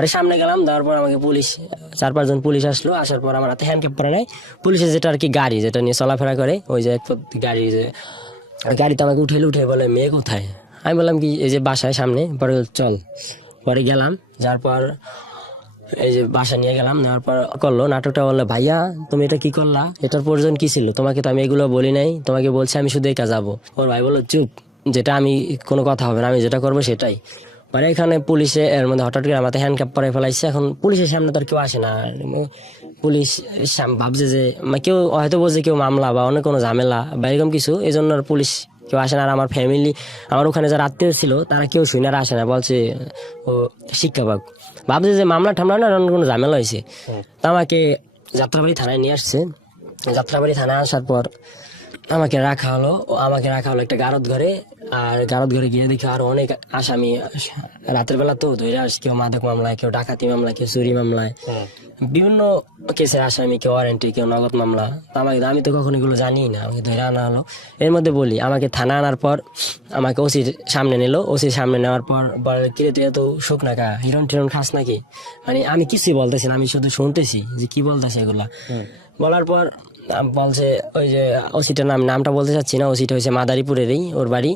পরে সামনে গেলাম, যাওয়ার পর আমাকে পুলিশ 4-5 জন পুলিশ আসলো। আসার পর আমার হাতে হ্যান্ডকাপ পরে নাই, পুলিশের যেটা আর কি গাড়ি যেটা নিয়ে চলাফেরা করে, ওই যে গাড়ি, যে গাড়িতে আমাকে উঠে বলে মেয়ে কোথায়। আমি বললাম কি এই যে বাসায় সামনে। পরে চল, পরে গেলাম, যার পর এই যে বাসা নিয়ে গেলাম, নেওয়ার পর করলো নাটকটা, বললো ভাইয়া তুমি এটা কি করলা, এটার প্রয়োজন কি ছিল, তোমাকে তো আমি এগুলো বলি নাই, তোমাকে বলছি আমি শুধু একা যাবো। ওর ভাই বললো চুপ, যেটা আমি কোনো কথা হবে না, আমি যেটা করবো সেটাই। পরে এখানে পুলিশে এর মধ্যে হঠাৎ করে আমাকে হ্যান্ডকাপ পরে ফেলাইছে। এখন পুলিশের সামনে তো আর কেউ আসে না, পুলিশ ভাবছে যে কেউ হয়তো বলছে কেউ মামলা বা অনেক কোনো ঝামেলা বা এরকম কিছু, এই জন্য আর পুলিশ কেউ আসে না। আর আমার ফ্যামিলি, আমার ওখানে যারা আত্মীয় ছিল তারা কেউ শুনে আর আসে না, বলছে ও শিক্ষা পাক, ভাবছে যে মামলা ঠামলা না অন্য কোনো ঝামেলা হয়েছে। তা আমাকে যাত্রাবাড়ি থানায় নিয়ে আসছে। যাত্রাবাড়ি থানায় আসার পর আমাকে রাখা হলো একটা গারদ ঘরে। আর গারদ ঘরে গিয়ে দেখি আর অনেক আসামি, রাতের বেলা তো ধরে আসে, কেউ মাদক মামলায়, কেউ ডাকাতি মামলায়, কেউ চুরি মামলায়, বিভিন্ন কেসের আসামি, কেউ ওয়ারেন্টি, কেউ নগদ মামলা। আমি তো কখনো এগুলো জানি না, আমাকে ধরে আনা হলো। এর মধ্যে বলি আমাকে থানা আনার পর আমাকে ওসির সামনে নিল। ওসির সামনে নেওয়ার পর বলে কিরে তুই এত শোক নাকা, হিরণ টিরন খাস নাকি, মানে আমি কিছুই বলতেছি না, আমি শুধু শুনতেছি যে কি বলতেছে এগুলা। বলার পর বলছে, ওই যে ওসিটার নামটা বলতে চাচ্ছি না, ওসিটা হয়েছে মাদারীপুরেরই, ওর বাড়ি।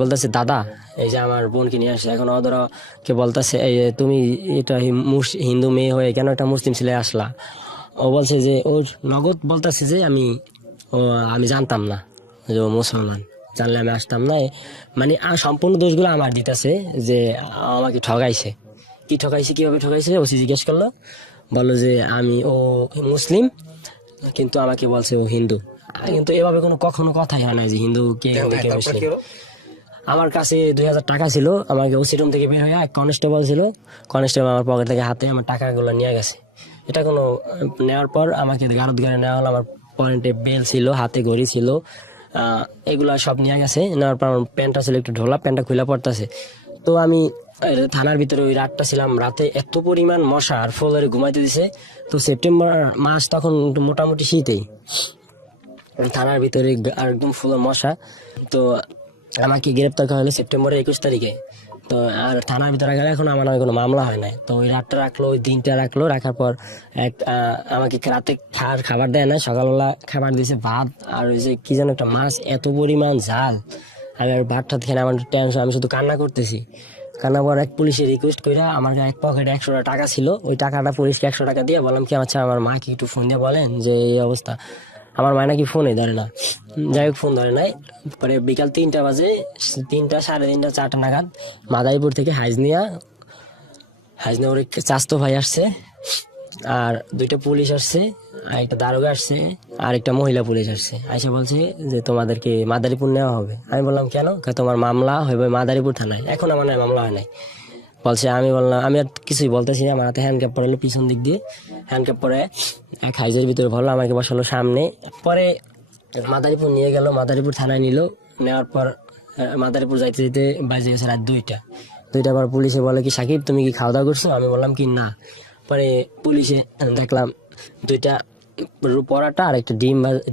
বলতেছে দাদা এই যে আমার বোনকে নিয়ে আসছে, এখন ওদের কে বলতেছে এই যে তুমি এটা হিন্দু মেয়ে হয়ে কেন একটা মুসলিম ছেলে আসলা। ও বলছে যে ওর নগদ বলতেছে যে আমি জানতাম না যে ও মুসলমান, জানলে আমি আসতাম না। মানে সম্পূর্ণ দোষগুলো আমার দিতেছে, যে আমাকে ঠগাইছে। কিভাবে ঠগাইছে ওসি জিজ্ঞেস করলো, বললো যে ও মুসলিম, কিন্তু আমাকে বলছে ও হিন্দু। কিন্তু এভাবে কখনো কথাই হয় না যে হিন্দু কে মুসলিম। আমার কাছে 2000 টাকা ছিল, আমাকে ওসি রুম থেকে বের হয়ে এক কনস্টেবল ছিল, কনস্টেবল আমার পকেট থেকে হাতে আমার টাকাগুলো নিয়ে গেছে। এটা নেওয়ার পর আমাকে গারদ গাড়ি নেওয়া হলো, আমার পয়েন্টে বেল ছিল, হাতে ঘড়ি ছিল, এগুলা সব নিয়ে গেছে। নেওয়ার পর আমার প্যান্টটা ছিল একটু ঢোলা, প্যান্টটা খুলে পড়তেছে। তো আমি থানার ভিতরে ওই রাতটা ছিলাম, রাতে এত পরিমাণ মশা আর ফ্লোরে ঘুমাইতে দিছে। তো সেপ্টেম্বর মাস তখন মোটামুটি শীতেই, থানার ভিতরে একদম ফুল মশা। তো আমাকে গ্রেপ্তার করা হলো সেপ্টেম্বরের 21 তারিখে। তো আর থানার ভিতরে গেলে এখন আমার নামে কোনো মামলা হয় নাই। তো ওই রাতটা রাখলো, ওই দিনটা রাখলো, রাখার পর আমাকে রাতে খাবার দেয় না, সকালবেলা খাবার দিয়েছে ভাত আর ওই যে কি যেন একটা মাছ, এত পরিমাণ ঝাল। আমি আর ভাতটা খেয়ে আমার টেনশন, আমি শুধু কান্না করতেছি। কান্না পর এক পুলিশে রিকোয়েস্ট করে আমার এক পকেটে 100 টাকা ছিল, ওই টাকাটা পুলিশকে 100 টাকা দিয়ে বললাম কি আচ্ছা আমার মাকে একটু ফোন দিয়ে বলেন যে এই অবস্থা। আমার মা নাকি ফোনে ধরে না, যাই হোক ফোন ধরে নাই। পরে বিকাল 3টা বাজে, 3টা, 3:30, 4টা নাগাদ মাদারীপুর থেকে হাজনিয়া ওর চাস্তো ভাই আসছে, আর 2টা পুলিশ আসছে, আর একটা দারোগা আসছে, আর একটা মহিলা পুলিশ আসছে। আইসা বলছে যে তোমাদেরকে মাদারীপুর নেওয়া হবে। আমি বললাম কেন? তোমার মামলা হবে মাদারীপুর থানায়। এখন আমার মামলা হয় নাই বলছে। আমি বললাম, আমি আর কিছুই বলতেছি না, আমার হাতে হ্যান্ডকাপ পরালো পিছন দিক দিয়ে, হ্যান্ডকাপ পরে এক হাইজের ভিতরে ভরলো, আমাকে বসালো সামনে। পরে মাদারীপুর নিয়ে গেল, মাদারীপুর থানায় নিল। নেওয়ার পর মাদারীপুর যাইতে যেতে বাজে গেছে রাত 2টা পর পুলিশে বলে কি সাকিব তুমি কি খাওয়া দাওয়া করছো? আমি বললাম কি না। পরে পুলিশে দেখলাম 2টা পরাটা আর একটা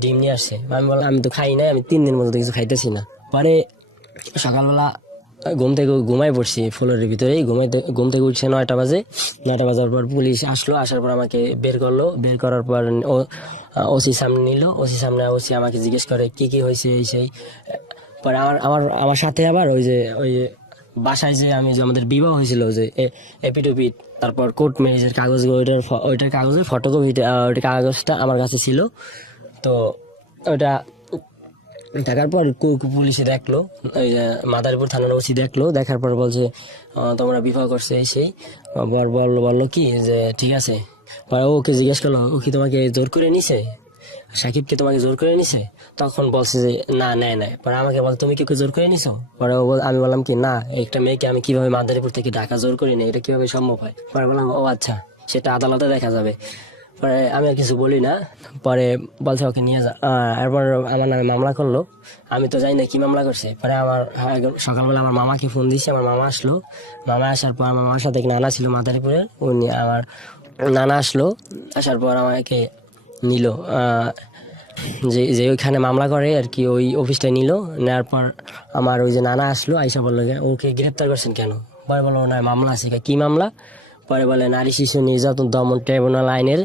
ডিম নিয়ে আসছে। আমি বললাম আমি তো খাই নাই, আমি 3 দিন মতো কিছু খাইতেছি না। পরে সকালবেলা ঘুম থেকে ঘুমাই পড়ছি ফ্লোরের ভিতরেই, ঘুম থেকে উঠছে 9টা বাজে। 9টা বাজার পর পুলিশ আসলো, আসার পর আমাকে বের করলো। বের করার পর ওসি সামনে নিল। ওসি আমাকে জিজ্ঞেস করে কি হয়েছে এই সেই। পরে আমার সাথে আবার ওই যে বাসায় যে আমাদের বিবাহ হয়েছিল, যে এপিটুপিট, তারপর কোর্ট ম্যারেজের কাগজ, ওইটার কাগজের ফটোকপি, ওইটা কাগজটা আমার কাছে ছিল। তো ওইটা দেখার পর পুলিশে দেখলো, ওই যে মাদারীপুর থানার ওসি দেখলো। দেখার পর বলছে তোমরা বিবাহ করছে এই সেই। বললো কি যে ঠিক আছে। পরে ওকে জিজ্ঞেস করলো ও কি তোমাকে জোর করে নিছে, সাকিবকে তোমাকে জোর করে নিছে? তখন বলছে যে না নেয় নাই। পরে আমাকে বল তুমি কি ওকে জোর করে নিছো? পরে আমি বললাম কি না, একটা মেয়েকে আমি কিভাবে মাদারীপুর থেকে ঢাকা জোর করে নিই, এটা কিভাবে সম্ভব হয়? পরে বললাম ও আচ্ছা, সেটা আদালতে দেখা যাবে। পরে আমি আর কিছু বলি না। পরে বলছে ওকে নিয়ে যা। এরপর আমার নামে মামলা করলো। আমি তো জানি না কি মামলা করছে। পরে সকালবেলা আমার মামাকে ফোন দিয়েছে, আমার মামা আসলো। মামা আসার পর আমার মামার সাথে এক নানা ছিল মাদারীপুরের, আমার নানা আসলো। আসার পর আমাকে নিল, যে ওইখানে মামলা করে আর কি, ওই অফিসটাই নিল। নেওয়ার পর আমার ওই যে নানা আসলো, আইসা বললো ওকে গ্রেপ্তার করছেন কেন? পরে বলো না মামলা আছে, কি মামলা? পরে বলে নারী শিশু নির্যাতন দমন ট্রাইব্যুনাল আইনের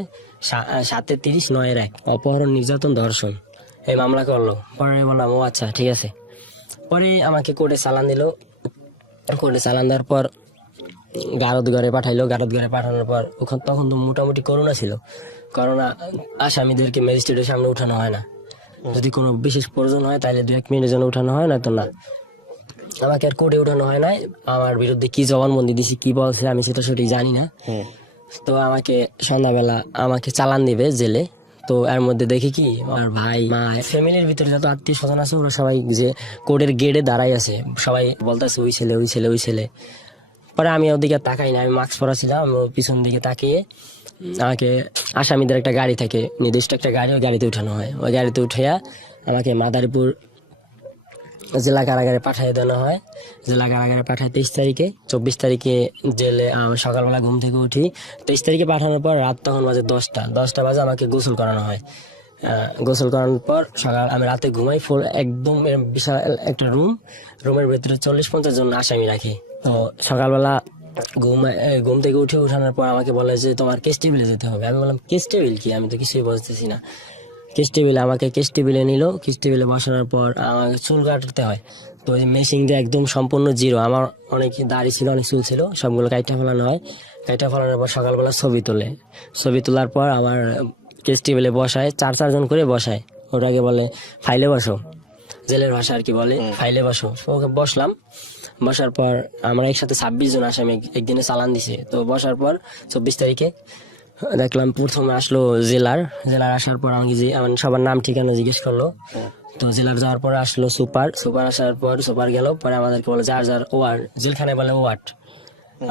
7-30-9-1 অপহরণ নির্যাতন ধর্ষণ, এই মামলা করলো। পরে বললাম ও আচ্ছা ঠিক আছে। পরে আমাকে কোর্টে চালান দিল। কোর্টে চালান দেওয়ার পর গারদঘরে পাঠাইলো। গারদঘরে পাঠানোর পর ওখান তখন তো মোটামুটি করোনা ছিল। করোনা আসামিদেরকে ম্যাজিস্ট্রেটের সামনে উঠানো হয় না, যদি কোনো বিশেষ প্রয়োজন হয় তাহলে 2-1 মিনিটের জন্য উঠানো হয়, না তো না। আমাকে আর কোর্টে উঠানো হয় নাই। আমার বিরুদ্ধে কি জবানবন্দি দিছি, কি বলছে আমি সেটা সঠিক জানি না। তো আমাকে সন্ধ্যাবেলা আমাকে চালান দিবে জেলে। তো এর মধ্যে দেখি কি আমার ভাই মা ফ্যামিলির ভিতরে যত আত্মীয় স্বজন আছে ওরা সবাই যে কোর্টের গেটে দাঁড়াই আছে, সবাই বলতেছে ওই ছেলে ওই ছেলে ওই ছেলে। পরে আমি ওদিকে তাকাই না, আমি মাস্ক পরা ছিলাম, আমি পিছন দিকে তাকিয়ে আমাকে আসামিদের একটা গাড়ি থাকে, নির্দিষ্ট একটা গাড়ি, ওই গাড়িতে উঠানো হয়। ওই গাড়িতে উঠাইয়া আমাকে মাদারীপুর জেলা কারাগারে পাঠিয়ে দেওয়া হয়। জেলা কারাগারে পাঠায় 23 তারিখে। 24 তারিখে জেলে সকালবেলা ঘুম থেকে উঠি। 23 তারিখে পাঠানোর পর রাত তখন বাজে 10টা বাজে আমাকে গোসল করানো হয়। গোসল করানোর পর সকাল আমি রাতে ঘুমাই ফুল একদম বিশাল একটা রুমের ভেতরে 40-50 জন আসামি রাখি। তো সকালবেলা ঘুম থেকে উঠানোর পর আমাকে বলে যে তোমার কেস টেবিলে যেতে হবে। আমি বললাম কেস টেবিল কি, আমি তো কিছুই বুঝতেছি না। কেস টেবিলে আমাকে কেস টেবিলে নিল। কেস টেবিলে বসানোর পর আমাকে চুল কাটতে হয়। তো ওই মেশিন দিয়ে একদম সম্পূর্ণ জিরো, আমার অনেক দাড়ি ছিল, অনেক চুল ছিল, সবগুলো কাইটা ফেলানো হয়। কাইটা ফেলানোর পর সকালবেলা ছবি তোলে। ছবি তোলার পর আমার কেস টেবিলে বসায়, 4 জন করে বসায়। ওটাকে বলে ফাইলে বসো, জেলের ভাষা আর কি বলে ফাইলে বসো। ওকে বসলাম। বসার পর আমরা একসাথে 26 জন আসামি একদিনে চালান দিছে। তো বসার পর 24 তারিখে দেখলাম প্রথমে আসলো জেলার আসার পর আমাকে আমার সবার নাম ঠিকানা জিজ্ঞেস করলো। তো জেলার যাওয়ার পর আসলো সুপার আসার পর সুপার গেল। পরে আমাদেরকে বলে যার যার ওয়ার্ড, জেলখানায় বলে ওয়ার্ড।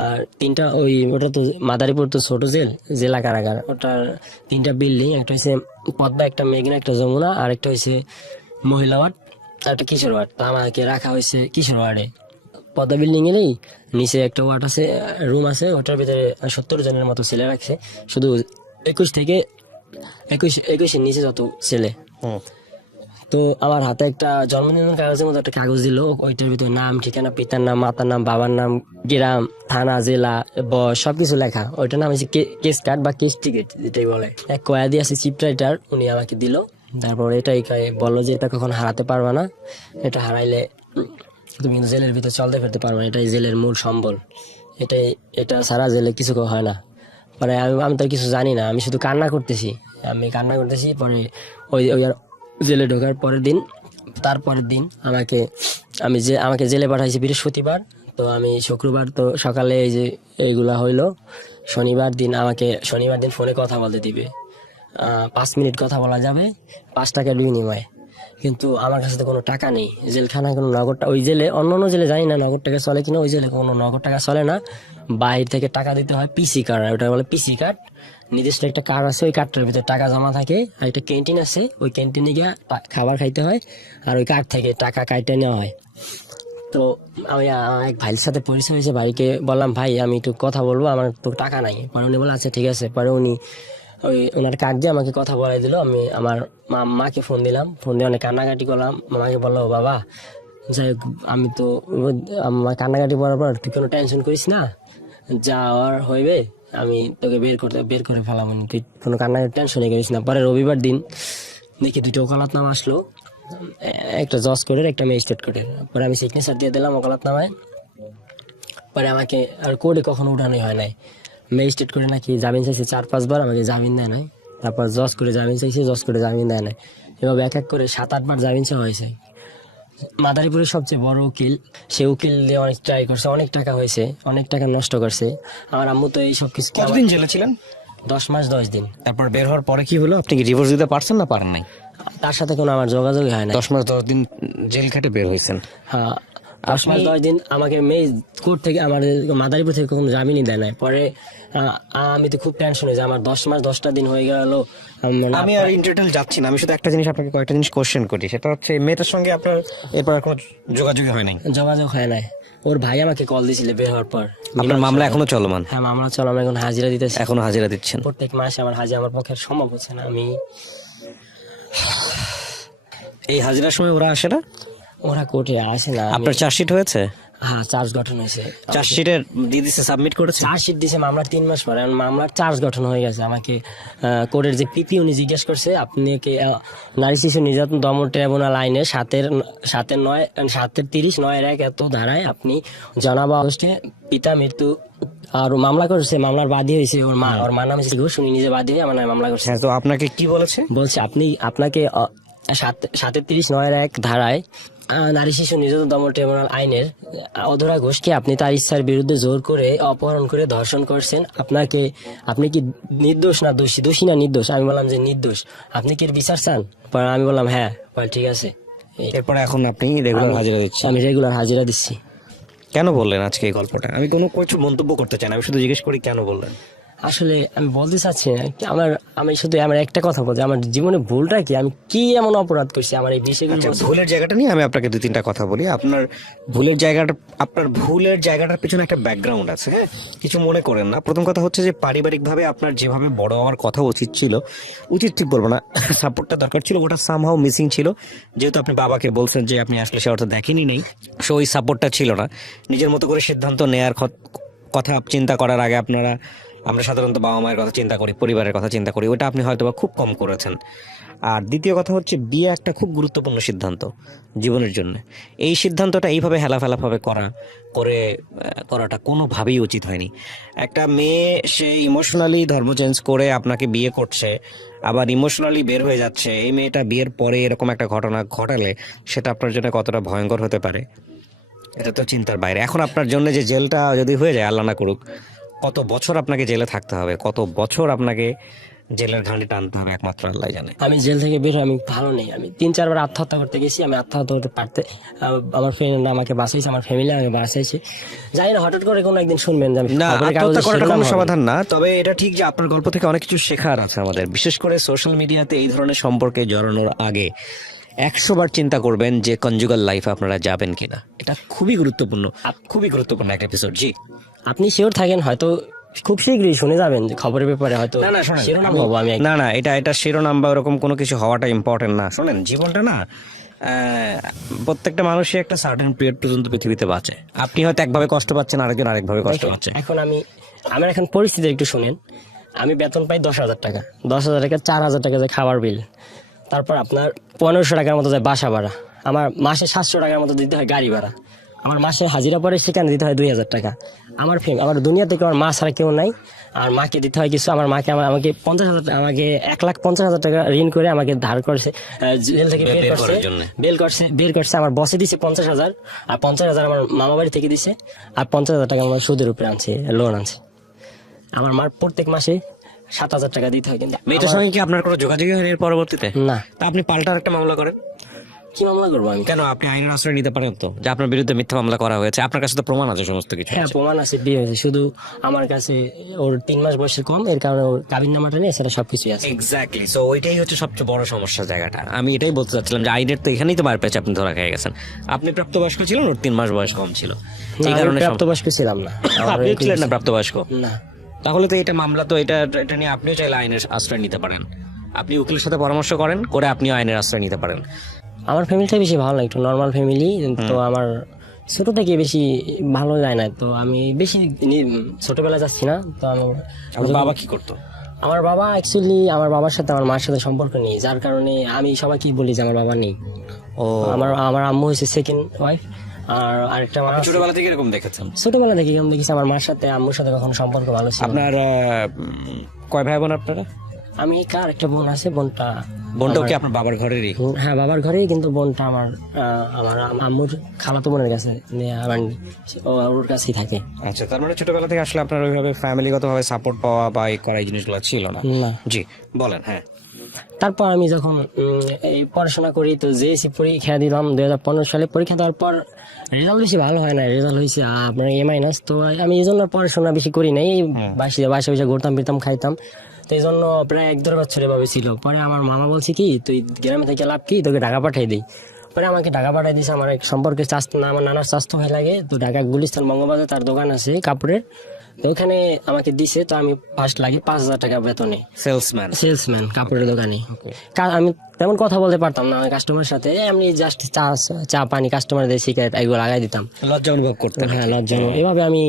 আর ওটা তো মাদারীপুর তো ছোট জেলা কারাগার, ওটার 3টা বিল্ডিং, একটা হচ্ছে পদ্মা, একটা মেঘনা, একটা যমুনা, আর একটা হচ্ছে মহিলা ওয়ার্ড, আর একটা কিশোর ওয়ার্ড। তো আমাকে রাখা হয়েছে কিশোর ওয়ার্ডে। পদ্মা বিল্ডিং এরই নিচে একটা ওয়ার্ড আছে, রুম আছে, ওটার ভিতরে 70 জনের মতো ছেলে রাখছে, শুধু 21 নিচে যত ছেলে। তো আমার হাতে একটা জন্মদিনের কাগজের মতো একটা কাগজ দিল, ওইটার ভিতরে নাম ঠিকানা, পিতার নাম, মাতার নাম, বাবার নাম, গ্রাম, থানা, জেলা, বয়স সবকিছু লেখা। ওইটার নাম হচ্ছে কেস কার্ড বা কেস টিকিট যেটাই বলে। এক কয়েদি আছে চিফ রাইটার, উনি আমাকে দিল। তারপর এটাই বললো যে এটা কখনো হারাতে পারবা না, এটা হারাইলে তুমি কিন্তু জেলের ভিতরে চলতে ফিরতে পারবে না, এটাই জেলের মূল সম্বল, এটা ছাড়া জেলে কিছু হয় না। পরে আমি তো কিছু জানি না, আমি শুধু কান্না করতেছি। পরে ওই আর জেলে ঢোকার তারপরের দিন আমাকে জেলে পাঠাইছে বৃহস্পতিবার। তো আমি শুক্রবার তো সকালে এই যে এইগুলা হইলো। শনিবার দিন ফোনে কথা বলতে দিবে, 5 মিনিট কথা বলা যাবে 5 টাকার বিনিময়ে। কিন্তু আমার কাছে তো কোনো টাকা নেই, জেলখানায় কোনো নগদ ওই জেলে, অন্য জেলে জানি না নগদ টাকা চলে কিনা, ওই জেলে কোনো নগদ টাকা চলে না, বাইরে থেকে টাকা দিতে হয়। পিসি কার্ড, ওটা বলে পিসি কার্ড, নির্দিষ্ট একটা কার্ড আছে, ওই কার্ডটার ভিতরে টাকা জমা থাকে। আর একটা ক্যান্টিন আছে, ওই ক্যান্টিনে গিয়ে খাবার খাইতে হয়, আর ওই কার্ড থেকে টাকা কাইটে নেওয়া হয়। তো আমি এক ভাইয়ের সাথে পরিচয় হয়েছে, ভাইকে বললাম ভাই আমি একটু কথা বলবো, আমার তো টাকা নাই। পরে উনি বলে আচ্ছা ঠিক আছে। পরে ওনার কার্ড দিয়ে আমাকে কথা বলাই দিল। আমি আমার মাকে ফোন দিলাম, ফোন দিয়ে অনেক কান্নাকাটি করলাম। মামাকে বললো বাবা যাই হোক, আমি তো আমার কান্নাকাটি করার পর তুই কোনো টেনশন করিস না, যাওয়ার হইবে আমি তোকে বের করে ফেলাম, তুই কোনো কান্নাকাটি টেনশনই করিস না। পরে রবিবার দিন দেখি 2টা ওকালতনামা আসলো, একটা জজ কোর্টের, একটা ম্যাজিস্ট্রেট কোর্টের। পরে আমি সিগনেচার দিয়ে দিলাম ওকালতনামায়। পরে আমাকে আর কোর্টে কখনো উঠানোই হয় নাই। ম্যাজিস্ট্রেট করে নাকি জামিন চাইছে 4-5 বার, আমাকে জামিন দেয় নাই। তারপর জজ করে জামিন চাইছে, জজ করে জামিন দেয় নাই। এভাবে এক করে 7-8 বার জামিন চাওয়া হয়েছে। মাদারীপুরের সবচেয়ে বড় উকিল, সে উকিল দিয়ে অনেক ট্রাই করছে, অনেক টাকা হয়েছে, অনেক টাকা নষ্ট করছে। আমার আম্মু তো এই সব কিছু। কতদিন জেলে ছিলেন? 10 মাস 10 দিন। তারপর বের হওয়ার পরে কি হলো? আপনি কি ডিভোর্স দিতে পারছেন না পারেন নাই? তার সাথে কোনো আমার যোগাযোগই হয় না। 10 মাস 10 দিন জেল খেটে বের হয়েছেন। হ্যাঁ, 10 মাস 10 দিন আমাকে কোর্ট থেকে, আমার মাদারীপুর থেকে কোনো জামিনই দেয় নাই। পরে আমি তো খুব টেনশনে যে আমার 10 মাস 10টা দিন হয়ে গেল। আমি আর ইন্টারটেল যাচ্ছি না, আমি শুধু একটা জিনিস আপনাকে কয়েকটা জিনিস কোশ্চেন করি, সেটা হচ্ছে মেয়েটার সঙ্গে আপনার এরপর আর কোনো যোগাযোগ হয় নাই? যোগাযোগ হয় নাই। ওর ভাই আমাকে কল দিয়েছিল বের হওয়ার পর। আপনার মামলা এখনো চলমান? হ্যাঁ, মামলা চলমান, এখন হাজিরা দিতেছি। এখনো হাজিরা দিচ্ছেন? প্রত্যেক মাসে আমার হাজিরা, আমার পক্ষে সম্ভব হচ্ছে না। আমি এই হাজিরার সময় ওরা আসে না? ওরা কোর্টে আসে না। আপনার চার্জশিট হয়েছে? হ্যাঁ চার্জ গঠন হয়েছে, চার্জশিটের দিয়ে দিচ্ছে, সাবমিট করেছে? চার্জশিট দিছে মামলার 3 মাস পরে, এখন মামলার চার্জ গঠন হয়ে গেছে। আমাকে কোর্টের যে পিপি উনি জিজ্ঞেস করছে আপনি কি নারী শিশু নির্যাতন দমন ট্রাইব্যুনাল আইনে 7-30-9-1 এত ধারায় আপনি জনাবা হোস্টে পিতা মৃত্যু আর মামলা করেছে, মামলার বাদী হয়েছে ওর মার নাম হচ্ছে ঘোষ, উনি নিজে বাদী হয়ে আমার নামে মামলা করছে। হ্যাঁ, তো আপনাকে কি বলেছে? বলছে আপনাকে 7-30-9-1 ধারায় নারী শিশু নির্যাতন দমন ট্রাইব্যুনাল আইনের অধরা ঘোষকে আপনি তার ইচ্ছার বিরুদ্ধে জোর করে অপহরণ করে ধর্ষণ করছেন, আপনি কি নির্দোষ না দোষী, দোষী না নির্দোষ? আমি বললাম যে নির্দোষ। আপনি কি এর বিচার চান? পরে আমি বললাম হ্যাঁ। ঠিক আছে, এরপরে এখন আপনি রেগুলার হাজিরা দিচ্ছেন? আমি রেগুলার হাজিরা দিচ্ছি। কেন বললেন আজকে এই গল্পটা? আমি কোনো কিছু মন্তব্য করতে চাই না, আমি শুধু জিজ্ঞেস করি কেন বললেন। আসলে আমি বলতে চাচ্ছি না, আমি শুধু আমার একটা কথা বলছি, আমার জীবনে ভুলটা কি, আমি কি এমন অপরাধ করছি আমার এই বিষয়গুলো। ভুলের জায়গাটা নিয়ে আমি আপনাকে 2-3টা কথা বলি। আপনার ভুলের জায়গাটার পিছনে একটা ব্যাকগ্রাউন্ড আছে, হ্যাঁ, কিছু মনে করেন না। প্রথম কথা হচ্ছে যে পারিবারিকভাবে আপনার যেভাবে বড় হওয়ার কথা উচিত ঠিক বলবো না, সাপোর্টটা দরকার ছিল, ওটা সামহাও মিসিং ছিল। যেহেতু আপনি বাবাকে বলছেন যে আপনি আসলে সে অর্থ দেখেনি নেই, সো ওই সাপোর্টটা ছিল না। নিজের মতো করে সিদ্ধান্ত নেয়ার কথা চিন্তা করার আগে আমরা সাধারণত বাবা মায়ের কথা চিন্তা করি, পরিবারের কথা চিন্তা করি, ওটা আপনি হয়তো বা খুব কম করেছেন। আর দ্বিতীয় কথা হচ্ছে বিয়ে একটা খুব গুরুত্বপূর্ণ সিদ্ধান্ত জীবনের জন্য। এই সিদ্ধান্তটা এইভাবে হেলাফেলাভাবে করাটা কোনোভাবেই উচিত হয়নি। একটা মেয়ে সে ইমোশনালি ধর্ম চেঞ্জ করে আপনাকে বিয়ে করছে, আবার ইমোশনালি বের হয়ে যাচ্ছে, এই মেয়েটা বিয়ের পরে এরকম একটা ঘটনা ঘটালে সেটা আপনার জন্য কতটা ভয়ঙ্কর হতে পারে এটা তো চিন্তার বাইরে। এখন আপনার জন্য যে জেলটা যদি হয়ে যায়, আল্লাহ না করুক, কত বছর আপনাকে জেলে থাকতে হবে, কত বছর আপনাকে জেলের ঘানি টানতে হবে একমাত্র আল্লাহ জানে। আমি জেল থেকে বের হয়ে আমি ভালো নেই, আমি 3-4 বার আত্মহত্যা করতে গেছি, আমি আত্মহত্যা করতে পারতে আমার ফ্রেন্ড আমাকে বাঁচাইছে, আমার ফ্যামিলি আমাকে বাঁচাইছে। জানি না হঠাৎ করে কোনো একদিন শুনবেন যে আমি না, খবরের কাগজে আত্মহত্যা করাটা শিরোনাম কোনো হবে। সমাধান না। তবে এটা ঠিক যে আপনার গল্প থেকে অনেক কিছু শেখার আছে আমাদের, বিশেষ করে সোশ্যাল মিডিয়াতে এই ধরনের সম্পর্কে জড়ানোর আগে 100 বার চিন্তা করবেন যে কনজুগাল লাইফে আপনারা যাবেন কিনা। এটা খুবই গুরুত্বপূর্ণ একটা এপিসোড। জি, আপনি শিওর থাকেন হয়তো খুব শীঘ্রই শুনে যাবেন যে খবরের ব্যাপারে হয়তো শোনেন, শিরোনাম হবো আমি একদিন। না এটা শিরোনাম বা ওরকম কোনো কিছু হওয়াটা ইম্পর্টেন্ট না। শোনেন, জীবনটা না প্রত্যেকটা মানুষই একটা সার্টেন পিরিয়ড পর্যন্ত পৃথিবীতে বাঁচে। আপনি হয়তো একভাবে কষ্ট পাচ্ছেন, আরেকজন আরেকভাবে কষ্ট পাচ্ছে। এখন আমার এখন পরিস্থিতি একটু শুনেন। আমি বেতন পাই 10,000 টাকা, 10,000 টাকা 4,000 টাকা যায় খাবার বিল, তারপর আপনার 1500 টাকার মতো যায় বাসা ভাড়া, আমার মাসে 700 টাকার মতো দিতে হয় গাড়ি ভাড়া, আমার মাসে হাজিরা পরে সেখানে দিতে হয় 2,000 টাকা। আমার দুনিয়া থেকে আমার মা ছাড়া কেউ নাই, আর মাকে দিতে হয় কিছু। আমার মাকে আমাকে 50,000 আমাকে 1,50,000 টাকা ঋণ করে আমাকে ধার করছে, জেল থেকে বের করছে। আমার বসে দিছে 50,000, আর 50,000 আমার মামা বাড়ি থেকে দিছে, আর 50,000 টাকা আমার সুদের উপরে আনছে, লোন আনছে। আমার মার প্রত্যেক মাসে 7,000 টাকা দিতে হয়। কিন্তু মেয়েটার সঙ্গে কি আপনার কোনো যোগাযোগই হয়নি এর পরবর্তীতে? না। তা আপনি পাল্টার একটা মামলা করেন কি মামলা করবো আমি? কেন? আপনি আইনের আশ্রয় নিতে পারেন তো, যে আপনার বিরুদ্ধে মিথ্যা মামলা করা হয়েছে, আপনার কাছে তো প্রমাণ আছে সমস্ত কিছু। হ্যাঁ, প্রমাণ আছে, বিয়ে হয়েছে। শুধু আমার কাছে ওর 3 মাস বয়সের কম, এর কারণে ওর কাবিন নামাটা নেই, সেটা সবকিছুই আছে। এক্স্যাক্টলি, সো ওইটাই হচ্ছে সবচেয়ে বড় সমস্যার জায়গাটা। আমি এটাই বলতে চাচ্ছিলাম যে আইনের তো এখানেই তো মার পেয়েছে, আপনি ধরা খেয়ে গেছেন। আপনি প্রাপ্তবয়স্ক ছিলেন, ওর 3 মাস বয়স কম ছিল, এই কারণে প্রাপ্তবয়স্ক ছিলাম না। আপনিও ছিলেন না প্রাপ্তবয়স্ক? না। তাহলে তো এটা মামলা, তো এটা নিয়ে আপনিও চাইলে আইনের আশ্রয় নিতে পারেন। আপনি উকিলের সাথে পরামর্শ করেন, করে আপনিও আইনের আশ্রয় নিতে পারেন। আমার ফ্যামিলিটা বেশি ভালো না, একটু নর্মাল ফ্যামিলি, তো আমার ছোট থেকে বেশি ভালো যায় না, তো আমি বেশি ছোটবেলা যাচ্ছি না। তো আমার বাবা কি করতো? আমার বাবা অ্যাকচুয়ালি, আমার বাবার সাথে আমার মার সাথে সম্পর্ক নেই, যার কারণে আমি সবাইকে বলি যে আমার বাবা নেই। ও, আমার আম্মু হয়েছে সেকেন্ড ওয়াইফ, আর আরেকটা মা। ছোটবেলা থেকে এরকম দেখেছেন? ছোটবেলা থেকে এরকম দেখেছি, আমার মার সাথে আম্মুর সাথে কখনো সম্পর্ক ভালো ছিল না। আপনার কয় ভাই বোন আপনারা? আমি একটা বোন আছে, বোনটাও কি আপনার বাবার ঘরেরই? হ্যাঁ, বাবার ঘরেই, কিন্তু বোনটা আমার আম্মুর খালাতো বোনের কাছে, ওর কাছেই থাকে। আচ্ছা, তার মানে ছোটবেলা থেকে আসলে আপনার ওইভাবে ফ্যামিলিগত ভাবে সাপোর্ট পাওয়া বা এই করা, এই জিনিসগুলো ছিল না? না। জি, বলেন। হ্যাঁ, তারপর আমি যখন এই পড়াশোনা করি, তো জেএসসি পরীক্ষা দিলাম 2015 সালে। পরীক্ষা দেওয়ার পর রেজাল্ট বেশি ভালো হয় না, রেজাল্ট হয়েছে আপনার A-। তো আমি এই জন্য পড়াশোনা বেশি করি নাই, বাসে ঘুরতাম ফিরতাম খাইতাম, তো এই জন্য প্রায় 1-1.5 বছর এভাবে ছিল। পরে আমার মামা বলছে কি, তুই গ্রামে থেকে লাভ কি, তোকে ঢাকা পাঠাই দিই। পরে আমাকে ঢাকা পাঠাই দিয়েছে। আমার এক সম্পর্কে আমার নানার স্বাস্থ্য ভাই লাগে, তো ঢাকা গুলিস্তান বঙ্গবাজার তার দোকান আছে কাপড়ের, তো ওখানে আমাকে দিছে, তো আমি ফার্স্ট লাগে 5,000 টাকা বেতনে, সেলসম্যান কাপড়ের দোকানে। আমি তেমন কথা বলতে পারতাম না কাস্টমার সাথে, এমনি জাস্ট চা পানি কাস্টমারদের শিকায়ত এগুলো লাগাই দিতাম। লজ্জা অনুভব করতেন? হ্যাঁ, লজ্জা। এভাবে আমি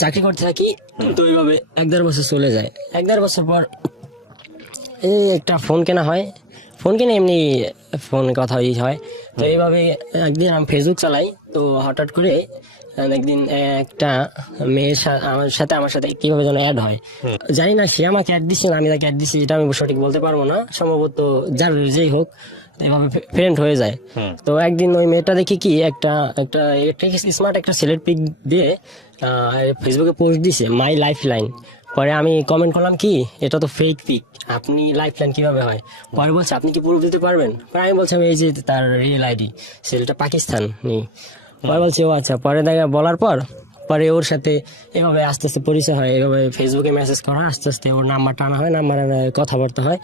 চাকরি করতে থাকি। তো এইভাবে 1-1.5 বছর চলে যায়। 1-1.5 বছর পর এই একটা ফোন কেনা হয়, ফোন কিনে এমনি ফোন কথা হয়। তো এইভাবে একদিন আমি ফেসবুক চালাই, তো হঠাৎ করে একদিন একটা মেয়ের আমার সাথে কিভাবে যেন অ্যাড হয়, জানি না সে আমাকে অ্যাড দিচ্ছে না আমি তাকে অ্যাড দিচ্ছি, এটা আমি সঠিক বলতে পারবো না, সম্ভবত যার যেই হোক এভাবে ফ্রেন্ড হয়ে যায়। তো একদিন ওই মেয়েটা দেখি কি একটা ইলেকট্রিক স্মার্ট একটা সিলেট পিক দিয়ে ফেসবুকে পোস্ট দিছে, মাই লাইফ লাইন। পরে আমি কমেন্ট করলাম কি এটা তো ফেক পিক, আপনি লাইফ লাইন কিভাবে হয়? পরে বলছে আপনি কি প্রুফ দিতে পারবেন? পরে আমি বলছি আমি এই যে তার রিয়েল আইডি, ছেলেটা পাকিস্তান নেই। পরে বলছে ও আচ্ছা। পরে দেখা বলার পরে ওর সাথে এভাবে আস্তে আস্তে পরিচয় হয়, এভাবে ফেসবুকে মেসেজ করা হয়, আস্তে আস্তে ওর নাম্বারটা আনা হয়, নাম্বার কথাবার্তা হয়।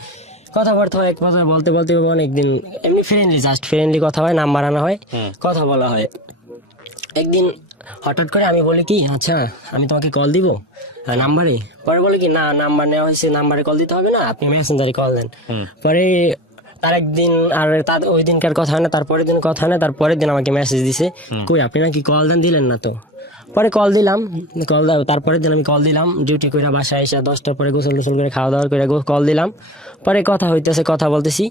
এক বছর বলতে বলতে অনেকদিন এমনি জাস্ট ফ্রেন্ডলি কথা হয়, নাম্বার আনা হয়, কথা বলা হয়। একদিন হঠাৎ করে আমি বলি কি আচ্ছা আমি তোমাকে কল দিব নাম্বারে। পরে বলে কি না, নাম্বার নেওয়া হয়েছে, নাম্বারে কল দিতে হবে না, আপনি মেসেঞ্জারে কল দেন। পরে তার একদিন আর তার ওই দিনকার কথা হয় না, তারপরের দিন কথা হয় না, তারপরের দিন আমাকে মেসেজ দিছে, কই আপনি নাকি কল দিলেন না তো। পরে কল দিলাম, তারপরের দিন আমি কল দিলাম, ডিউটি করে বাসায় এসে 10টার পরে গোসল টোসল করে খাওয়া দাওয়া করে কল দিলাম। পরে কথা হইতেছে, কথা বলতেছি,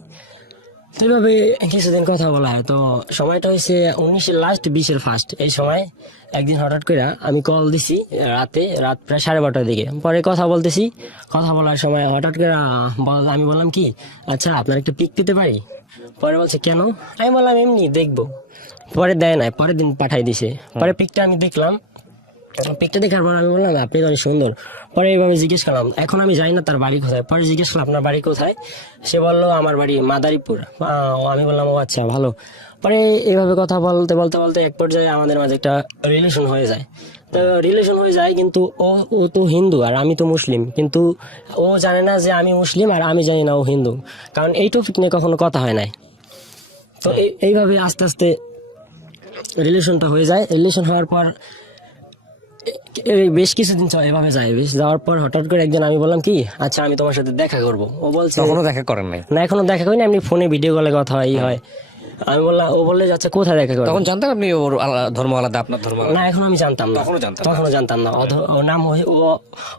তো এইভাবে কিছুদিন কথা বলা হয়। তো সময়টা হয়েছে 19-এর লাস্ট 20-এর ফার্স্ট, এই সময় একদিন হঠাৎ করে আমি কল দিছি রাত প্রায় 12:30টার দিকে। পরে কথা বলতেছি, কথা বলার সময় হঠাৎ করে আমি বললাম কি আচ্ছা আপনার একটা পিক দিতে পারি? পরে বলছে কেন? আমি বললাম এমনি দেখবো। পরে দেয় নাই, পরের দিন পাঠাই দিছে। পরে পিকটা আমি দেখলাম, পিকটা দেখার পর আমি বললাম আপনি তো অনেক সুন্দর। পরে এইভাবে জিজ্ঞেস করলাম, এখন আমি জানি না তার বাড়ি কোথায়। পরে জিজ্ঞেস করলাম আপনার বাড়ি কোথায়? সে বললো আমার বাড়ি মাদারীপুর। আমি বললাম ও আচ্ছা ভালো। পরে এইভাবে কথা বলতে বলতে বলতে এক পর্যায়ে আমাদের মাঝে একটা রিলেশন হয়ে যায়। তো রিলেশন হয়ে যায়, কিন্তু ও তো হিন্দু আর আমি তো মুসলিম, কিন্তু ও জানে না যে আমি মুসলিম আর আমি জানি না ও হিন্দু, কারণ এই টপিক নিয়ে কখনো কথা হয় নাই। তো এইভাবে আস্তে আস্তে রিলেশনটা হয়ে যায়। রিলেশন হওয়ার পর বেশ কিছুদিন এভাবে যায়, বেশ যাওয়ার পর হঠাৎ করে একদিন আমি বললাম কি আচ্ছা আমি তোমার সাথে দেখা করব। ও বলছে কখনো দেখা করেন নাই? না, এখনো দেখা করি না, এমনি ফোনে ভিডিও কলে কথা হয়। আমি বললাম, ও বললে আচ্ছা কোথায় দেখা করবো? তখন জানতেন আপনি ওর ধর্ম আলাদা, আপনার ধর্ম আলাদা? না, এখন আমি জানতাম না, তখনও জানতাম না। ওর নাম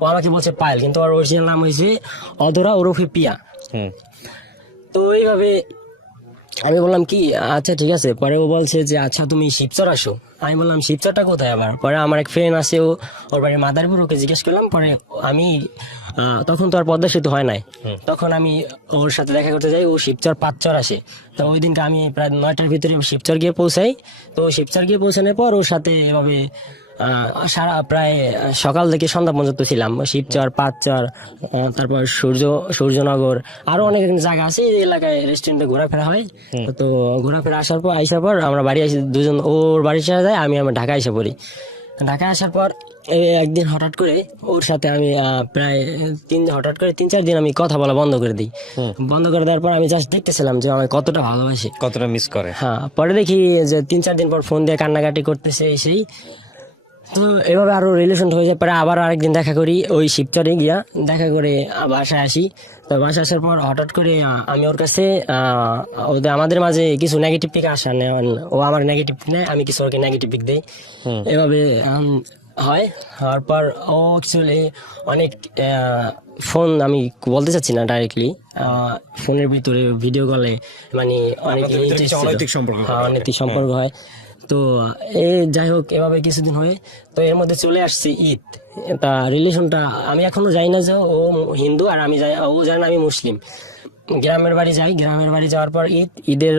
ও আমাকে বলছে পায়েল, কিন্তু ওর অরিজিনাল নাম হয়েছে অধরা ওরফে পিয়া। তো এইভাবে আমি বললাম কি আচ্ছা ঠিক আছে। পরে ও বলছে যে আচ্ছা তুমি শিবচর আসো। আমি বললাম শিবচরটা কোথায় আবার? পরে আমার এক ফ্রেন্ড আছে, ওর বাড়ি মাদারীপুর, ওকে জিজ্ঞেস করলাম। পরে আমি তখন তো আর পদ্মা সেতু হয় নাই, তখন আমি ওর সাথে দেখা করতে যাই, ও শিবচর 5 চর আসে। তো ওই দিনকে আমি প্রায় 9টার ভিতরে শিবচর গিয়ে পৌঁছাই। তো শিবচর গিয়ে পৌঁছানোর পর ওর সাথে এভাবে সারা প্রায় সকাল থেকে সন্ধ্যা পর্যন্ত ছিলাম। শিবচর, 5 চর, তারপর সূর্যনগর, আরো অনেক জায়গা আছে এই এলাকায়, রেস্টুরেন্টে ঘোরাফেরা হয়। তো ঘোরাফেরা আসার পর আমরা বাড়ি আসি, দুজন ওর বাড়ি চলে যায়, আমি ঢাকায় এসে পড়ি। ঢাকায় আসার পর একদিন হঠাৎ করে ওর সাথে আমি প্রায় 3-4 দিন আমি কথা বলা বন্ধ করে দিই। বন্ধ করে দেওয়ার পর আমি জাস্ট দেখতেছিলাম যে আমায় কতটা ভালোবাসে, কতটা মিস করে। হ্যাঁ, পরে দেখি যে 3-4 দিন পর ফোন দিয়ে কান্নাকাটি করতেছে সেই। তো এভাবে আরো রিলেশন হয়ে যায়। পরে আবার আরেকদিন দেখা করি, ওই শিবচরে গিয়া দেখা করে বাসায় আসি। তো বাসায় আসার পর হঠাৎ করে আমি ওর কাছে আমাদের মাঝে কিছু নেগেটিভ পিক আসা নেয়, ও আমার নেগেটিভ নেয়, আমি কিছু ওকে নেগেটিভ পিক দিই, এভাবে হওয়ার পর ও অ্যাকচুয়ালি অনেক ফোন, আমি বলতে চাচ্ছি না ডাইরেক্টলি, ফোনের ভিতরে ভিডিও কলে মানে অনেক অনৈতিক সম্পর্ক হয়। তো যাই হোক এভাবে কিছুদিন হয়ে, তো এর মধ্যে চলে আসছে ঈদ। তা রিলেশনটা আমি এখনো জানি না যে ও হিন্দু আর আমি যাই, ও জানে না আমি মুসলিম। গ্রামের বাড়ি যাই, গ্রামের বাড়ি যাওয়ার পর ঈদের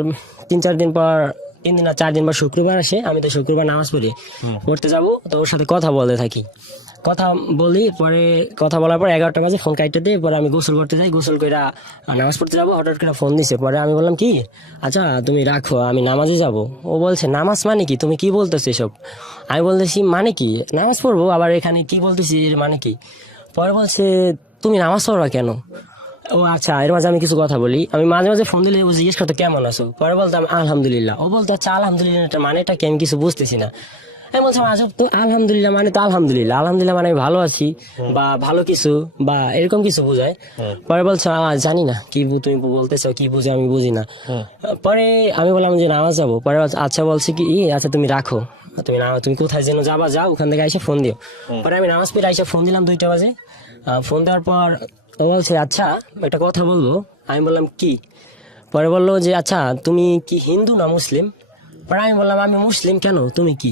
3-4 দিন পর, 3 দিন না 4 দিন পর শুক্রবার আসে। আমি তো শুক্রবার নামাজ পড়তে যাবো, তো ওর সাথে কথা বলতে থাকি, কথা বলি। পরে কথা বলার পর 11টা বাজে ফোন কাটতে দিই। পরে আমি গোসল করতে যাই, গোসল করে নামাজ পড়তে যাবো, হঠাৎ করে ফোন দিছে। পরে আমি বললাম কি আচ্ছা তুমি রাখো, আমি নামাজে যাব। ও বলছে নামাজ মানে কি, তুমি কি বলতেছো এসব? আমি বলতেছি মানে কি, নামাজ পড়বো, আবার এখানে কি বলতেছি মানে কি? পরে বলছে তুমি নামাজ পড়বা কেন? ও আচ্ছা, এর মাঝে আমি কিছু কথা বলি। আমি মাঝে মাঝে ফোন দিলে ও জিজ্ঞেস করতো কেমন আছো, পরে বলতাম আলহামদুলিল্লাহ। ও বলতো আচ্ছা আলহামদুলিল্লাহ মানেটা কি, আমি কিছু বুঝতেছি না। আমি বলছিলাম আচ্ছা তো আলহামদুলিল্লাহ মানে তো আলহামদুলিল্লাহ আলহামদুলিল্লাহ মানে আমি ভালো আছি বা ভালো কিছু বা এরকম কিছু বোঝায়। পরে বলছো জানি না কি তুমি বলতেছো কি বুঝে আমি বুঝি না। পরে আমি বললাম যে নামাজ যাবো, পরে আচ্ছা বলছে কি আচ্ছা তুমি রাখো, তুমি কোথায় যেন যাবা যাও, ওখান থেকে এসে ফোন দিও। পরে আমি নামাজ পড়ে এসে ফোন দিলাম 2টা বাজে। ফোন দেওয়ার পর ও বলছে আচ্ছা একটা কথা বলবো। আমি বললাম কি? পরে বললো যে আচ্ছা তুমি কি হিন্দু না মুসলিম? পরে আমি বললাম আমি মুসলিম, কেন তুমি কি?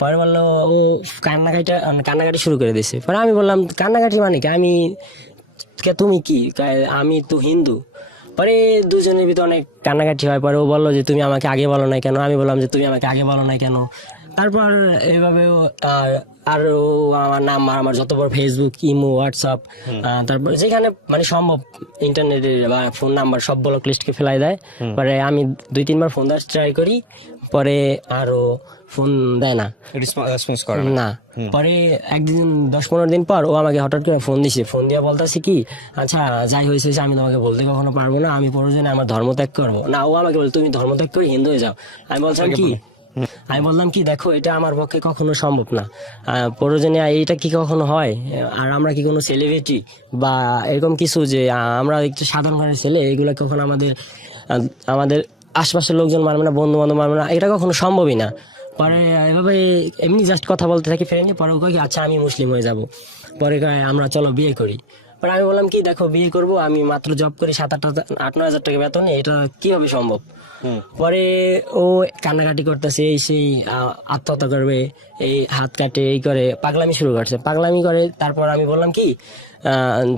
পরে বললো ও কান্নাকাটি শুরু করে দিয়েছে। পরে আমি বললাম কান্নাকাটি মানে কি, আমি তুমি কি? আমি তো হিন্দু। পরে দুজনের ভিতরে অনেক কান্নাকাটি হয়। পরে ও বললো যে তুমি আমাকে আগে বলো না কেন? আমি বললাম যে তুমি আমাকে আগে বলো না কেন? তারপর এইভাবে আর ও আমার নাম্বার, আমার যত বড় ফেসবুক, ইমো, হোয়াটসঅ্যাপ, তারপর যেখানে মানে সম্ভব ইন্টারনেটের বা ফোন নাম্বার সব ব্লক লিস্টকে ফেলাই দেয়। পরে আমি 2-3 বার ফোন দেওয়ার ট্রাই করি, পরে আরো ফোন দেয় না, রেসপন্স করে না। পরে একদিন 10-15 দিন পর ও আমাকে হঠাৎ করে ফোন দিছে। ফোন দিয়া বলতেছে কি আচ্ছা যাই হয়েছে আমি তোমাকে বলতে কখনো পারবো না, আমি প্রয়োজনে আমার ধর্ম ত্যাগ করবো না। ও আমাকে বলে তুমি ধর্ম ত্যাগ করে হিন্দু হয়ে যাও। আমি বললাম কি দেখো এটা আমার পক্ষে কখনো সম্ভব না, প্রয়োজনে এইটা কি কখনো হয়? আর আমরা কি কোনো সেলিব্রিটি বা এরকম কিছু যে আমরা একটু সাধারণ ঘরের ছেলে, এগুলো কখনো আমাদের আশপাশের লোকজন মানবে না, বন্ধু বান্ধব মানবে না, এটা কখনো সম্ভবই না। পরে এভাবে এমনি জাস্ট কথা বলতে থাকি ফ্রেন্ডলি। পরে কয় কি আচ্ছা আমি মুসলিম হয়ে যাব। পরে কয় আমরা চলো বিয়ে করি। পরে আমি বললাম কি দেখো বিয়ে করব, আমি মাত্র জব করি 7-8-9 হাজার টাকা বেতনে, এটা কিভাবে সম্ভব? পরে ও কান্নাকাটি করতেছে, এই সেই আত্মহত্যা করবে, এই হাত কাটে, এই করে পাগলামি শুরু করছে, পাগলামি করে। তারপর আমি বললাম কি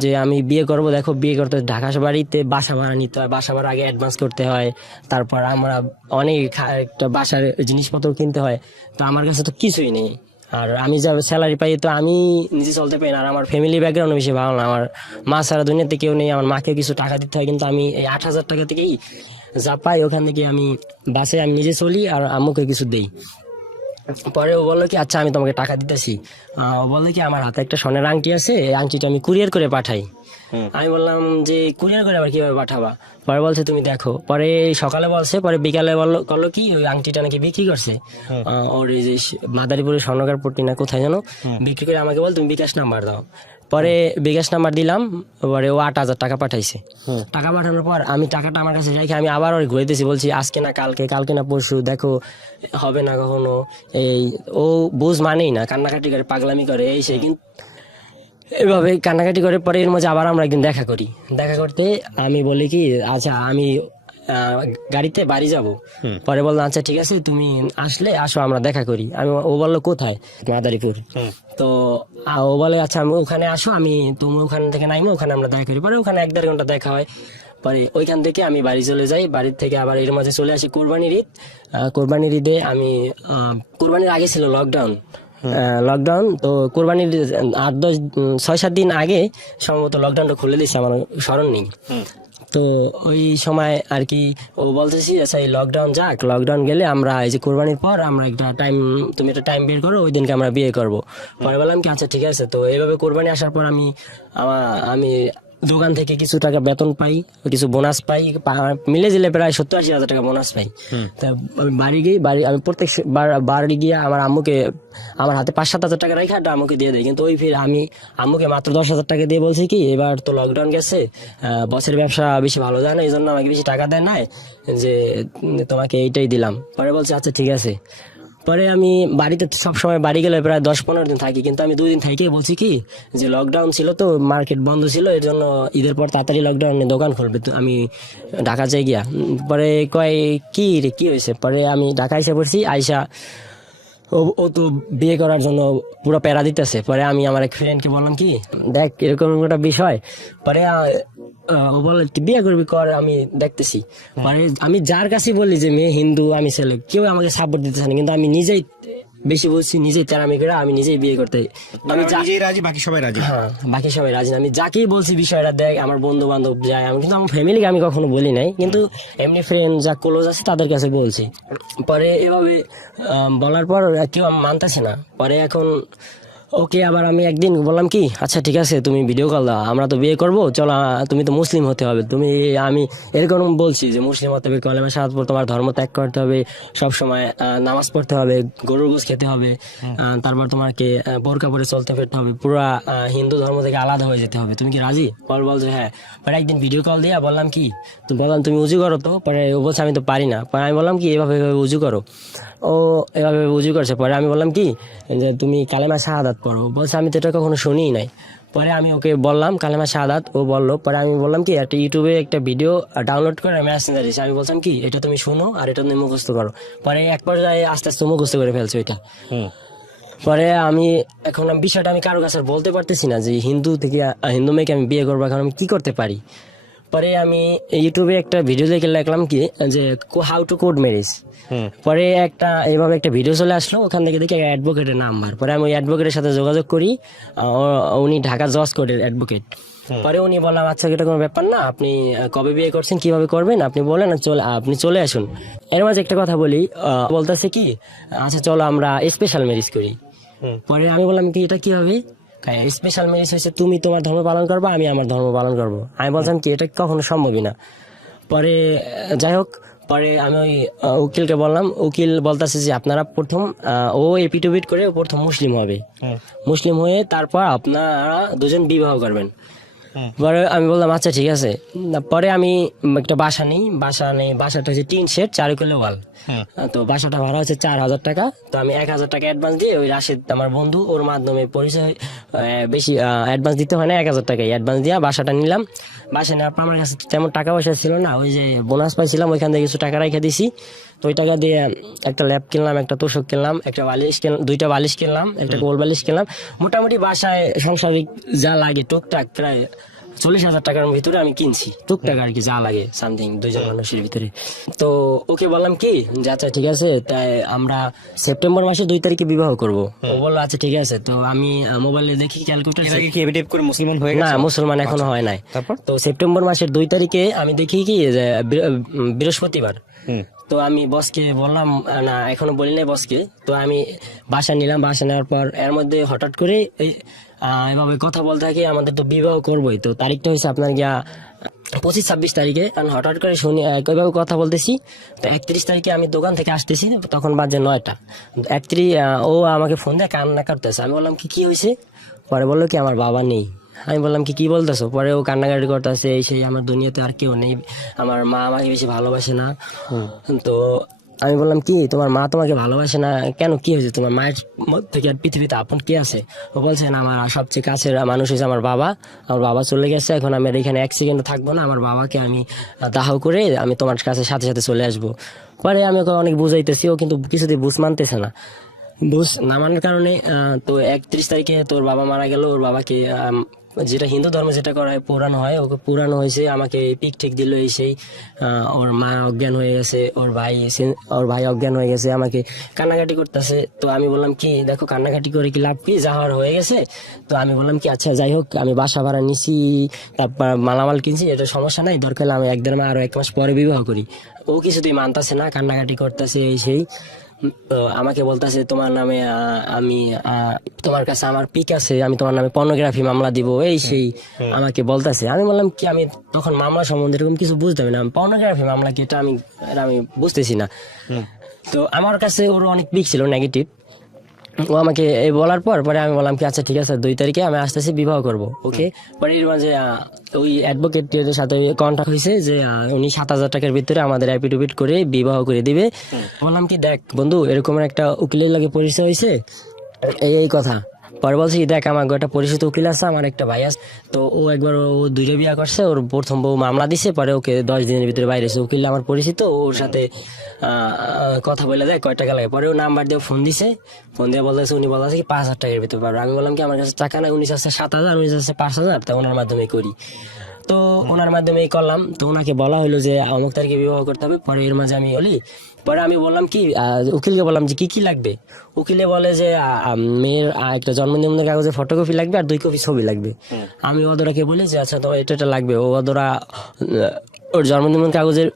যে আমি বিয়ে করব, দেখো বিয়ে করতে ঢাকা বাড়িতে বাসা ভাড়া নিতে হয়, বাসা ভাড়া আগে অ্যাডভান্স করতে হয়, তারপর আমরা অনেক একটা বাসার জিনিসপত্র কিনতে হয়, তো আমার কাছে তো কিছুই নেই। আর আমি যা স্যালারি পাই তো আমি নিজে চলতে পারি না, আর আমার ফ্যামিলি ব্যাকগ্রাউন্ড বেশি ভালো না, আমার মা ছাড়া দুনিয়াতে কেউ নেই, আমার মাকে কিছু টাকা দিতে হয়, কিন্তু আমি এই 8,000 টাকা থেকেই যা পাই ওখান থেকে আমি বাসে আমি নিজে চলি আর আম্মুকে কিছু দেই। পরে ও বললো কি আচ্ছা আমি তোমাকে টাকা দিতেছি। ও বললো কি আমার হাতে একটা স্বর্ণের আংটি আছে, এই আংটিটা আমি কুরিয়ার করে পাঠাই। আমি বললাম যে কুরিয়ার করে আবার কিভাবে পাঠাবা? পরে বলছে তুমি দেখো। পরে সকালে বলছে, পরে বিকালে করলো কি ওই আংটিটা নাকি বিক্রি করছে ওর এই যে মাদারীপুরের স্বর্ণকার পট্টি না কোথায় জানো, বিক্রি করে আমাকে বল তুমি বিকাশ নাম্বার দাও। পরে বিকাশ নাম্বার দিলাম, পরে ও 8,000 টাকা পাঠাইছে। টাকা পাঠানোর পর আমি টাকাটা আমার কাছে রেখে আমি আবার ওর ঘুরেতেছি, বলছি আজকে না কালকে, কালকে না পরশু, দেখো হবে না কখনো। এই ও বুঝ মানেই না, কান্নাকাটি করে পাগলামি করে এই সেই, কিন্তু এভাবে কান্নাকাটি করে। পরে এর মাঝে আবার আমরা একদিন দেখা করি, দেখা করতে আমি বলি কি আচ্ছা আমি গাড়িতে বাড়ি যাব। পরে বললাম আচ্ছা ঠিক আছে তুমি আসলে আসো আমরা দেখা করি। ও বললো কোথায়? মাদারীপুর। তো ও বলে আচ্ছা আমি ওখানে আসো, আমি তুমি ওখান থেকে নাইমো, ওখানে আমরা দেখা করি। পরে ওখানে 1-1.5 ঘন্টা দেখা হয়। পরে ওইখান থেকে আমি বাড়ি চলে যাই, বাড়ির থেকে আবার এর মাঝে চলে আসি কোরবানির ঈদ। কোরবানির ঈদে আমি কোরবানির আগে ছিল লকডাউন, তো কোরবানির 6-7 দিন আগে সম্ভবত লকডাউনটা খুলে দিয়েছে, আমার স্মরণ নেই। তো ওই সময় আর কি ও বলতেছি আচ্ছা এই লকডাউন যাক, লকডাউন গেলে আমরা এই যে কোরবানির পর আমরা তুমি একটা টাইম বের করো, ওই দিনকে আমরা বিয়ে করবো। পরে বললাম কি আচ্ছা ঠিক আছে। তো এইভাবে কোরবানি আসার পর আমি দোকান থেকে কিছু টাকা বেতন পাই, কিছু বোনাস পাই, মিলে জিলে প্রায় 70-80 হাজার টাকা বোনাস পাই। তা আমি আমি প্রত্যেক বাড়ি গিয়ে আমার আম্মুকে আমার হাতে 5-7 হাজার টাকা রেখে আম্মুকে দিয়ে দেয়। কিন্তু ওই ফির আমি আম্মুকে মাত্র 10 হাজার টাকা দিয়ে বলছি কি এবার তো লকডাউন গেছে, বছরের ব্যবসা বেশি ভালো যায় না, এই জন্য আমাকে বেশি টাকা দেয় নাই, যে তোমাকে এইটাই দিলাম। পরে বলছে আচ্ছা ঠিক আছে। পরে আমি বাড়িতে সবসময় বাড়ি গেলে প্রায় 10-15 দিন থাকি, কিন্তু আমি 2 দিন থেকে বলছি কি যে লকডাউন ছিল তো মার্কেট বন্ধ ছিল, এর জন্য ঈদের পর তাড়াতাড়ি লকডাউনে দোকান খুলবে, তো আমি ঢাকা যাই গিয়া। পরে কয় কি রে কি হয়েছে? পরে আমি ঢাকা এসে পড়ছি, আইসা ও তো বিয়ে করার জন্য পুরো প্যারা দিতেছে। পরে আমি আমার এক ফ্রেন্ডকে বললাম কি দেখ এরকম একটা বিষয়। পরে ও বলে বিয়ে করবি কর, আমি দেখতেছি। পরে আমি যার কাছে বলি যে মেয়ে হিন্দু, আমি ছেলে, কেউ আমাকে সাপোর্ট দিতেছে না, কিন্তু আমি নিজেই বেশি বলছি, নিজেই তেরামি করে আমি নিজেই বিয়ে করতে, আমি নিজেই রাজি, বাকি সবাই রাজি। হ্যাঁ বাকি সবাই রাজি না। আমি যাকেই বলছি বিষয়টা দেখ, আমার বন্ধু বান্ধব যায়, আমি কিন্তু আমার ফ্যামিলিকে আমি কখনো বলি নাই, কিন্তু এমনি ফ্রেন্ড যা ক্লোজ আছে তাদের কাছে বলছি। পরে এভাবে বলার পর কেউ মানতেছে না। পরে এখন ওকে আবার আমি একদিন বললাম কি আচ্ছা ঠিক আছে তুমি ভিডিও কল দাও, আমরা তো বিয়ে করবো, চলো তুমি তো মুসলিম হতে হবে, তুমি আমি এরকম বলছি যে মুসলিম হতে হবে, কলেমা শাহাদাত পড়তে, তোমার ধর্ম ত্যাগ করতে হবে, সবসময় নামাজ পড়তে হবে, গরুর গোশত খেতে হবে, তারপর তোমাকে বোরকা পরে চলতে ফিরতে হবে, পুরা হিন্দু ধর্ম থেকে আলাদা হয়ে যেতে হবে, তুমি কি রাজি? বলছে হ্যাঁ। পরে একদিন ভিডিও কল দিয়া বললাম কি, তো বললাম তুমি উজু করো, তো পরে ও বলছে আমি তো পারি না। পরে আমি বললাম কি এভাবে এভাবে উজু করো, ও এভাবে উজু করছে। পরে আমি বললাম কি যে তুমি কালেমা শাহাদাত পড়ো, বলছে আমি তো এটা কখনো শুনিই নাই। পরে আমি ওকে বললাম কালেমা শাহাদাত, ও বললো। পরে আমি বললাম কি একটা ইউটিউবে একটা ভিডিও ডাউনলোড করে মেসেঞ্জার দিয়েছি, আমি বললাম কি এটা তুমি শুনো আর এটা তুমি মুখস্থ করো। পরে এক পর্যায়ে আস্তে আস্তে মুখস্থ করে ফেলছো এটা। পরে আমি এখন বিষয়টা আমি কারো কাছে আর বলতে পারতেছি না যে হিন্দু থেকে হিন্দু মেয়েকে আমি বিয়ে করবো, এখন আমি কি করতে পারি। পরে আমি ইউটিউবে একটা ভিডিও দেখে লিখলাম কি যে হাউ টু কোড ম্যারেজ। পরে এইভাবে একটা ভিডিও চলে আসলো, ওখান থেকে দেখি অ্যাডভোকেটের নাম্বার। পরে আমি ওই অ্যাডভোকেটের সাথে যোগাযোগ করি, উনি ঢাকা জজ কোর্টের অ্যাডভোকেট। পরে উনি বললাম আচ্ছা এটা কোনো ব্যাপার না, আপনি কবে বিয়ে করছেন, কিভাবে করবেন আপনি বলেন, আপনি চলে আসুন। এর মাঝে একটা কথা বলি, বলতেছে কি আচ্ছা চলো আমরা স্পেশাল ম্যারেজ করি। পরে আমি বললাম কি এটা কিভাবে? স্পেশাল ম্যারেজ হয়েছে তুমি তোমার ধর্ম পালন করবো, আমি আমার ধর্ম পালন করবো। আমি বললাম কি এটা কখনো সম্ভবই না। পরে যাই হোক, পরে আমি ওই উকিলকে বললাম, উকিল বলতেছে যে আপনারা প্রথম ও এপিটুপিট করে প্রথম মুসলিম হবে, মুসলিম হয়ে তারপর আপনারা দুজন বিবাহ করবেন। পরে আমি বললাম আচ্ছা ঠিক আছে। পরে আমি একটা বাসাটা হচ্ছে টিন শেড, চারুকলে ওয়াল। তো বাসাটা ভাড়া হচ্ছে 4,000 টাকা। তো আমি 1,000 টাকা অ্যাডভান্স দিয়ে ওই রাশেদ আমার বন্ধু, ওর মাধ্যমে পরিচয়, বেশি অ্যাডভান্স দিতে হয় না, 1,000 টাকাই অ্যাডভান্স দিয়ে বাসাটা নিলাম। বাসা নেওয়ার পর আমার কাছে তেমন টাকা পয়সা ছিল না, ওই যে বোনাস পাইছিলাম ওইখান থেকে কিছু টাকা রেখে দিছি। তো ওই টাকা দিয়ে একটা ল্যাপ কিনলাম, একটা তোষক কিনলাম, একটা বালিশ কিনলাম, 2টা বালিশ কিনলাম, একটা গোল বালিশ কিনলাম। মোটামুটি বাসায় সংসারিক যা লাগে টুকটাক প্রায় 40,000 টাকার ভিতরে আমি কিনছি, টুকটাক আর কি যা লাগে সামথিং 2জন মানুষের ভিতরে। তো ওকে বললাম কি যে আচ্ছা ঠিক আছে, তাই আমরা সেপ্টেম্বর মাসের 2 তারিখে বিবাহ করব। ও বললো আচ্ছা ঠিক আছে। তো আমি মোবাইলে দেখি ক্যালকুলেটর, কি এভিডেট করে মুসলমান হয়ে না গেছে? মুসলমান এখনো হয় নাই। তারপর তো সেপ্টেম্বর মাসের 2 তারিখে আমি দেখি কি যে বৃহস্পতিবার। তো আমি বসকে বললাম, না এখনো বলি নাই বসকে। তো আমি বাসা নিলাম, বাসা নেওয়ার পর এর মধ্যে হঠাৎ করে এভাবে কথা বলতে থাকি আমাদের তো বিবাহ করবোই। তো তারিখটা হয়েছে আপনার গিয়া 25-26 তারিখে। আমি হঠাৎ করে শুনি একইভাবে কথা বলতেছি। তো 31 তারিখে আমি দোকান থেকে আসতেছি, তখন বাজে 9টা। 31 ও আমাকে ফোন দিয়ে কান্না করতেছে। আমি বললাম কি হয়েছে? পরে বললো কি আমার বাবা নেই। আমি বললাম কি বলতেছো? পরে ও কান্নাকাটি করতেছে, এই সেই, আমার দুনিয়াতে আর কেউ নেই, আমার মা আমাকে বেশি ভালোবাসে না। তো আমি বললাম কি তোমার মা তোমাকে ভালোবাসে না কেন, কি হয়েছে? তোমার মায়ের থেকে আর পৃথিবীতে আপন কে আছে? ও বলছে না, আমার সবচেয়ে কাছের মানুষ হয়েছে আমার বাবা, আমার বাবা চলে গেছে, এখন আমি আর এখানে 1 সেকেন্ড থাকবো না, আমার বাবাকে আমি দাহ করে আমি তোমার কাছে সাথে সাথে চলে আসবো। পরে আমি ওকে অনেক বুঝাইতেছি, ও কিন্তু কিছুতেই বুঝ মানতেছে না। বুঝ না মানার কারণে তো 31 তারিখে তোর বাবা মারা গেল। ওর বাবাকে যেটা হিন্দু ধর্মে যেটা করা হয় পোড়ানো হয়, ওকে পোড়ানো হয়েছে, আমাকে পিক ঠিক দিল এই সেই। ওর মা অজ্ঞান হয়ে গেছে, ওর ভাই অজ্ঞান হয়ে গেছে, আমাকে কান্নাকাটি করতেছে। তো আমি বললাম কি দেখো কান্নাকাটি করে কি লাভ, কি যা হওয়ার হয়ে গেছে। তো আমি বললাম কি আচ্ছা যাই হোক, আমি বাসা ভাড়া নিছি, তারপর মালামাল কিনছি, এটা সমস্যা নাই, দরকার হলে আমি 1-1.5 মাস আরো 1 মাস পরে বিবাহ করি। ও কিছুতেই মানতেছে না, কান্নাকাটি করতেছে এই সেই। আমাকে বলতেছে তোমার নামে আমি তোমার কাছে আমার পিক আছে, আমি তোমার নামে পর্নোগ্রাফি মামলা দিব এই সেই, আমাকে বলতেছে। আমি বললাম কি আমি তখন মামলা সম্বন্ধে এরকম কিছু বুঝতাম না, পর্নোগ্রাফি মামলা কি এটা আমি বুঝতেছি না। তো আমার কাছে ওর অনেক পিক ছিল নেগেটিভ। ও আমাকে এই বলার পরে আমি বললাম কি আচ্ছা ঠিক আছে 2 তারিখে আমি আসতেছি, বিবাহ করব। ওকে। পরে এর মাঝে ওই অ্যাডভোকেটের সাথে কন্ট্যাক্ট হয়েছে যে উনি 7,000 টাকার ভিতরে আমাদের অ্যাপিডুপিট করে বিবাহ করে দিবে। বললাম কি দেখ বন্ধু, এরকম একটা উকিলের লাগে পরিচয় হয়েছে, এই কথা। পরে বলছি দেখ আমার একটা পরিচিত উকিল আছে, আমার একটা ভাই আছে, তো ও একবার ও 2টা বিয়ে করছে, ওর প্রথম বউ মামলা দিছে, পরে ওকে 10 দিনের ভিতরে বাইরে এসে, উকিল আমার পরিচিত, ওর সাথে কথা বলে দেয় কয় টাকা লাগে। পরে ও নাম্বার দিয়ে ফোন দিছে, ফোন দিয়ে বলতেছে, উনি বলতেছে কি 5,000 টাকার ভিতরে পারবে। আমি বললাম কি আমার কাছে টাকা নাই, উনি চাচ্ছে 7,000, উনি চাচ্ছে 5,000, তা ওনার মাধ্যমে করি। তো ওনার মাধ্যমেই করলাম। তো ওনাকে বলা হলো যে অমুক তারিখে বিবাহ করতে হবে। পরে এর মাঝে আমি পরে আমি বললাম কি উকিলকে বললাম যে কি লাগবে। উকিলে বলে যে মেয়ের একটা জন্মনিবন্ধন কাগজের ফটোকপি লাগবে আর 2 কপি ছবি লাগবে। আমি ওদরাকে বলি যে আচ্ছা তো এটা লাগবে। ও ওদরা ওর জন্মনিবন্ধন কাগজের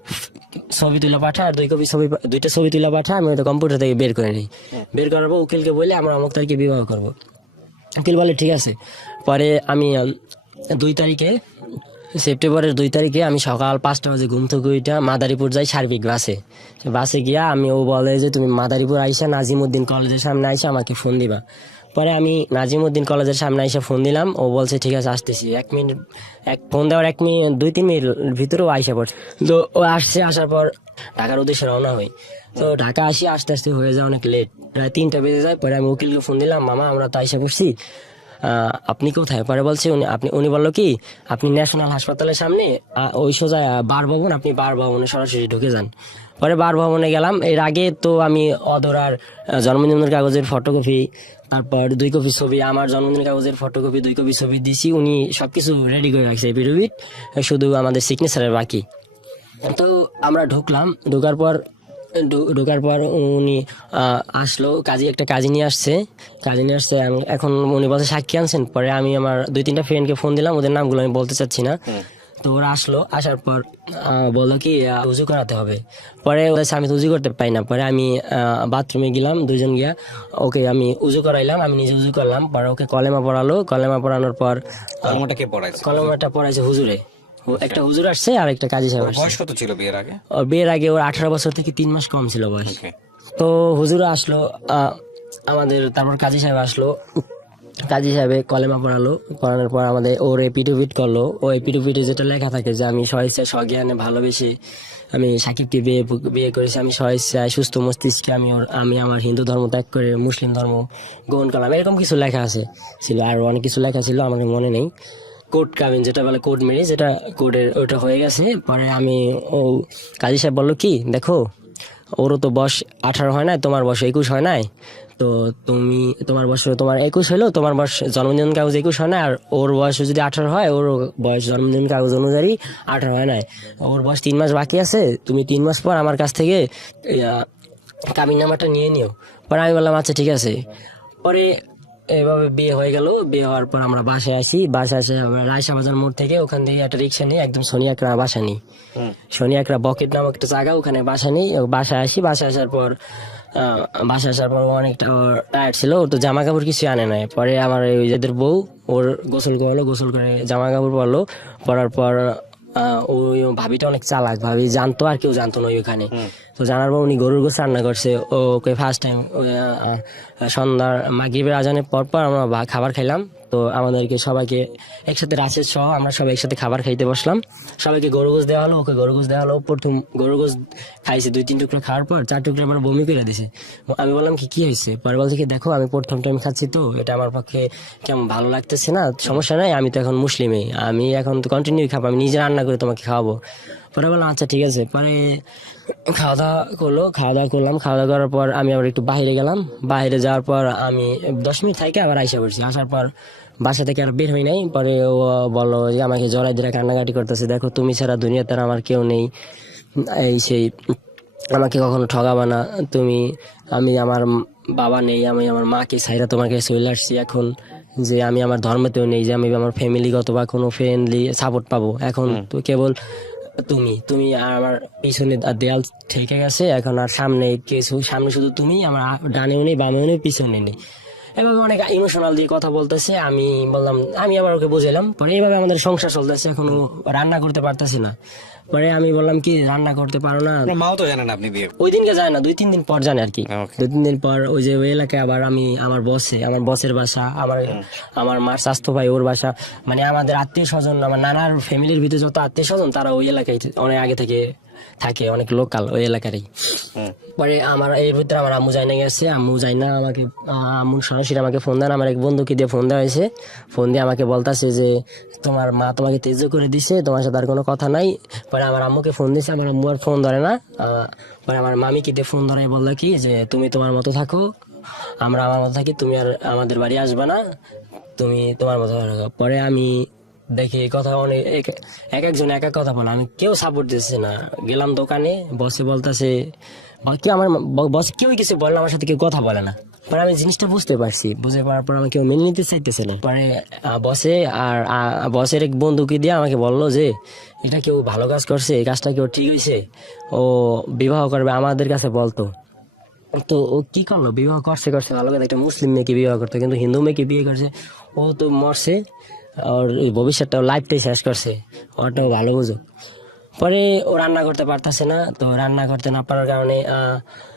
ছবি তুলে পাঠা আর 2টা ছবি তুলে পাঠা, আমি ওটা কম্পিউটার থেকে বের করে নিই। বের করার পর উকিলকে বলে আমরা অমুক তারিখে বিবাহ করবো। উকিল বলে ঠিক আছে। পরে আমি 2 তারিখে, সেপ্টেম্বরের 2 তারিখে আমি সকাল 5টা বাজে ঘুম থেকে উঠা মাদারীপুর যাই সার্বিক বাসে। বাসে গিয়া ও বলে যে তুমি মাদারীপুর আইসা নাজিমউদ্দিন কলেজের সামনে আইসা আমাকে ফোন দিবা। পরে আমি নাজিমউদ্দিন কলেজের সামনে আইসা ফোন দিলাম, ও বলছে ঠিক আছে আসতেছি। 1 মিনিট, ফোন দেওয়ার 1 মিনিট 2-3 মিনিট ভিতরেও আইসা পড়ছে। তো ও আসছে, আসার পর ঢাকার উদ্দেশ্যে রওনা হই। তো ঢাকা আসি আস্তে আস্তে হয়ে যায় অনেক লেট, প্রায় 3টা বেজে যায়। পরে আমি উকিলকে ফোন দিলাম, মামা আমরা তো আইসা পড়ছি, আপনি কোথায়? পরে বলছে উনি বললো কি আপনি ন্যাশনাল হাসপাতালের সামনে ওই সোজা বার ভবন, আপনি বার ভবনে সরাসরি ঢুকে যান। পরে বার ভবনে গেলাম। এর আগে তো আমি অধরার জন্মদিনের কাগজের ফটোকপি, তারপর 2 কপি ছবি, আমার জন্মদিনের কাগজের ফটোকপি 2 কপি ছবি দিছি। উনি সবকিছু রেডি করে রাখছে এপিডেভিট, শুধু আমাদের সিগনেচারের বাকি। তো আমরা ঢোকার পর উনি আসলো, একটা কাজী নিয়ে আসছে। এখন উনি বলছে সাক্ষী আনছেন। পরে আমি আমার 2-3টা ফ্রেন্ডকে ফোন দিলাম, ওদের নামগুলো আমি বলতে চাচ্ছি না। তো ওরা আসলো, আসার পর বললো কি উজু করাতে হবে। পরে আমি তো উজু করতে পাই না। পরে আমি বাথরুমে গেলাম, 2জন গিয়া ওকে আমি উজু করাইলাম, আমি নিজে উজু করলাম। পরে ওকে কলেমা পড়ালো। কলেমা পড়ানোর পর কলেমাটা পড়াইছে হুজুরে, একটা হুজুর আসছে আর একটা কাজী সাহেব আসছে। বয়স কত ছিল বিয়ের আগে? বিয়ের আগে ওর 18 বছর থেকে 3 মাস কম ছিল বয়স। তো হুজুর আসলো আমাদের, তারপর কাজী সাহেব আসলো। কাজী সাহেবে কলেমা পড়ানোর পর আমাদের ওর এপিডেভিট করলো। ও এপিডেভিটে যেটা লেখা থাকে যে আমি স্বইচ্ছায় স্বজ্ঞানে ভালোবেসে আমি সাকিবকে বিয়ে করেছি, আমি স্বইচ্ছায় সুস্থ মস্তিষ্কে আমি আমার হিন্দু ধর্ম ত্যাগ করে মুসলিম ধর্ম গ্রহণ করলাম, এরকম কিছু লেখা ছিল। আর অনেক কিছু লেখা ছিল, আমার মনে নেই। কোর্ট কাবিন যেটা বলে, কোর্ট ম্যারেজ, যেটা কোর্টের ওটা হয়ে গেছে। পরে কাজী সাহেব বললো কি দেখো, ওরও তো বয়স 18 হয় নাই, তোমার বয়স 21 হয় নাই। তো তোমার বয়স 21 হলো, তোমার বয়স জন্মদিন কাগজ 21 হয় না। আর ওর বয়স যদি 18 হয়, ওর বয়স জন্মদিন কাগজ অনুযায়ী 18 হয় নাই। ওর বয়স 3 মাস বাকি আছে। তুমি 3 মাস পর আমার কাছ থেকে কাবিন নামাটা নিয়ে নিও। পরে আমি বললাম আচ্ছা ঠিক আছে। পরে এভাবে বিয়ে হয়ে গেল। বিয়ে হওয়ার পর আমরা বাসায় আসি। বাসায় আসে আমরা রায়শা বাজার মোড় থেকে ওখান থেকে একটা রিক্সা নিয়ে একদম সোনিয়াকড়া বাসা নিই। সোনিয়াকড়া বকেট নামক একটা জায়গা, ওখানে বাসা নিই। বাসায় আসি। বাসায় আসার পর অনেকটা টায়ার্ড ছিল, ও তো জামা কাপড় কিছু আনে নাই। পরে আমার ওই যাদের বউ ওর গোসল করলো, গোসল করে জামা কাপড় পরলো। পরার পর ওই ভাবিটা অনেক চালাক, ভাবি জানতো আর কেউ জানতো না ওইখানে। তো জানার পর উনি গরুর গোস রান্না করছে। ওকে ফার্স্ট টাইম সন্ধ্যার মাগরিবের আজানের পর আমরা খাবার খাইলাম। তো আমাদেরকে সবাইকে একসাথে রাশেদ সহ আমরা সবাই একসাথে খাবার খাইতে বসলাম। সবাইকে গরু গোস দেওয়া হলো, ওকে গরু গোস দেওয়া হলো। প্রথম গরু গোস খাইছে, 2-3 টুকরো খাওয়ার পর 4 টুকরো আমার বমি করে দিছে। আমি বললাম কি হয়েছে? পরে বলছে কি দেখো আমি প্রথম টাইম খাচ্ছি, তো এটা আমার পক্ষে কেমন ভালো লাগতেছে না। সমস্যা নাই, আমি তো এখন মুসলিমে, আমি এখন তো কন্টিনিউ খাবো, আমি নিজে রান্না করে তোমাকে খাওয়াবো। পরে বললাম আচ্ছা ঠিক আছে। পরে খাওয়া দাওয়া করলাম। খাওয়া দাওয়া করার পর আমি আবার একটু বাইরে গেলাম। বাইরে যাওয়ার পর আমি 10 মিনিট থেকে আবার আইসা পড়ছি। আসার পর বাসা থেকে আর বের হই নাই। পরে ও বললো যে আমাকে জড়াই ধরে কান্নাকাটি করতেছে, দেখো তুমি ছাড়া দুনিয়াতে আর আমার কেউ নেই, এই সেই আমাকে কখনো ঠগাবা না তুমি, আমার বাবা নেই, আমি আমার মাকে ছাইরা তোমাকে চলে আসছি এখন, যে আমি আমার ধর্মতেও নেই, যে আমি আমার ফ্যামিলিগত বা কোনো ফ্রেন্ডলি সাপোর্ট পাবো। এখন তো কেবল তুমি আর আমার পিছনে দেয়াল ঠেকে গেছে, এখন আর সামনে শুধু তুমি, আমার ডানেও নেই, বামেও নেই, পিছনে নেই। এভাবে অনেক ইমোশনাল দিয়ে কথা বলতেছে। আমি বললাম, আমি আবার ওকে বুঝাইলাম। পরে এইভাবে আমাদের সংসার চলতেছে, এখনো রান্না করতে পারতেছি না। পরে আমি বললাম কি রান্না করতে পারো না? মাও তো জানে না আপনি বিয়ে? ওই দিনকে যায় না, 2-3 দিন পর জানে আর কি। Okay. 2-3 দিন পর ওই যে ওই এলাকায় আবার আমি আমার বসের বাসা, আমার মার স্বাস্থ্য ভাই ওর বাসা, মানে আমাদের আত্মীয় স্বজন, আমার নানার ফ্যামিলির ভিতরে যত আত্মীয় স্বজন তারা ওই এলাকায় অনেক আগে থেকে থাকে, অনেক লোকাল ওই এলাকারই। পরে আমার এর ভিতরে আমার আম্মু যাই না গেছে। আম্মু সরাসরি আমাকে ফোন দেন, আমার এক বন্ধুকে দিয়ে ফোন দেওয়া হয়েছে। ফোন দিয়ে আমাকে বলতেছে যে তোমার মা তোমাকে তেজ করে দিছে, তোমার সাথে আর কোনো কথা নাই। পরে আমার আম্মুকে ফোন দিয়েছে, আমার আম্মু আর ফোন ধরে না। পরে আমার মামিকে দিয়ে ফোন ধরে বললো কি যে তুমি তোমার মতো থাকো, আমরা আমার মতো থাকি, তুমি আর আমাদের বাড়ি আসবে না, তুমি তোমার মতো থাকো। পরে আমি দেখি কথা অনেক একজন এক এক কথা বলে, আমি কেউ সাপোর্ট দিচ্ছে না। গেলাম দোকানে, বসে বলতেছে কি আমার বস কেউ কিছু বলে না, আমার সাথে কেউ কথা বলে না। পরে আমি জিনিসটা বুঝতে পারার পর আমি কেউ মেনে নিতে চাইতেছে না। পরে বসের এক বন্ধুকে দিয়ে আমাকে বললো যে এটা কেউ ভালো কাজ করছে, এই কাজটা কেউ ঠিক হয়েছে, ও বিবাহ করবে, আমাদের কাছে বলতো। তো ও কি করলো, বিবাহ করছে করছে ভালো কথা, একটা মুসলিম মেয়েকে বিবাহ করতো, কিন্তু হিন্দু মেয়েকে বিয়ে করছে। ও তো মরছে, ওর ওই ভবিষ্যৎটা লাইফটাই শেষ করছে, ওটাও ভালো বুঝো। পরে ও রান্না করতে পারতেছে না, তো রান্না করতে না পারার কারণে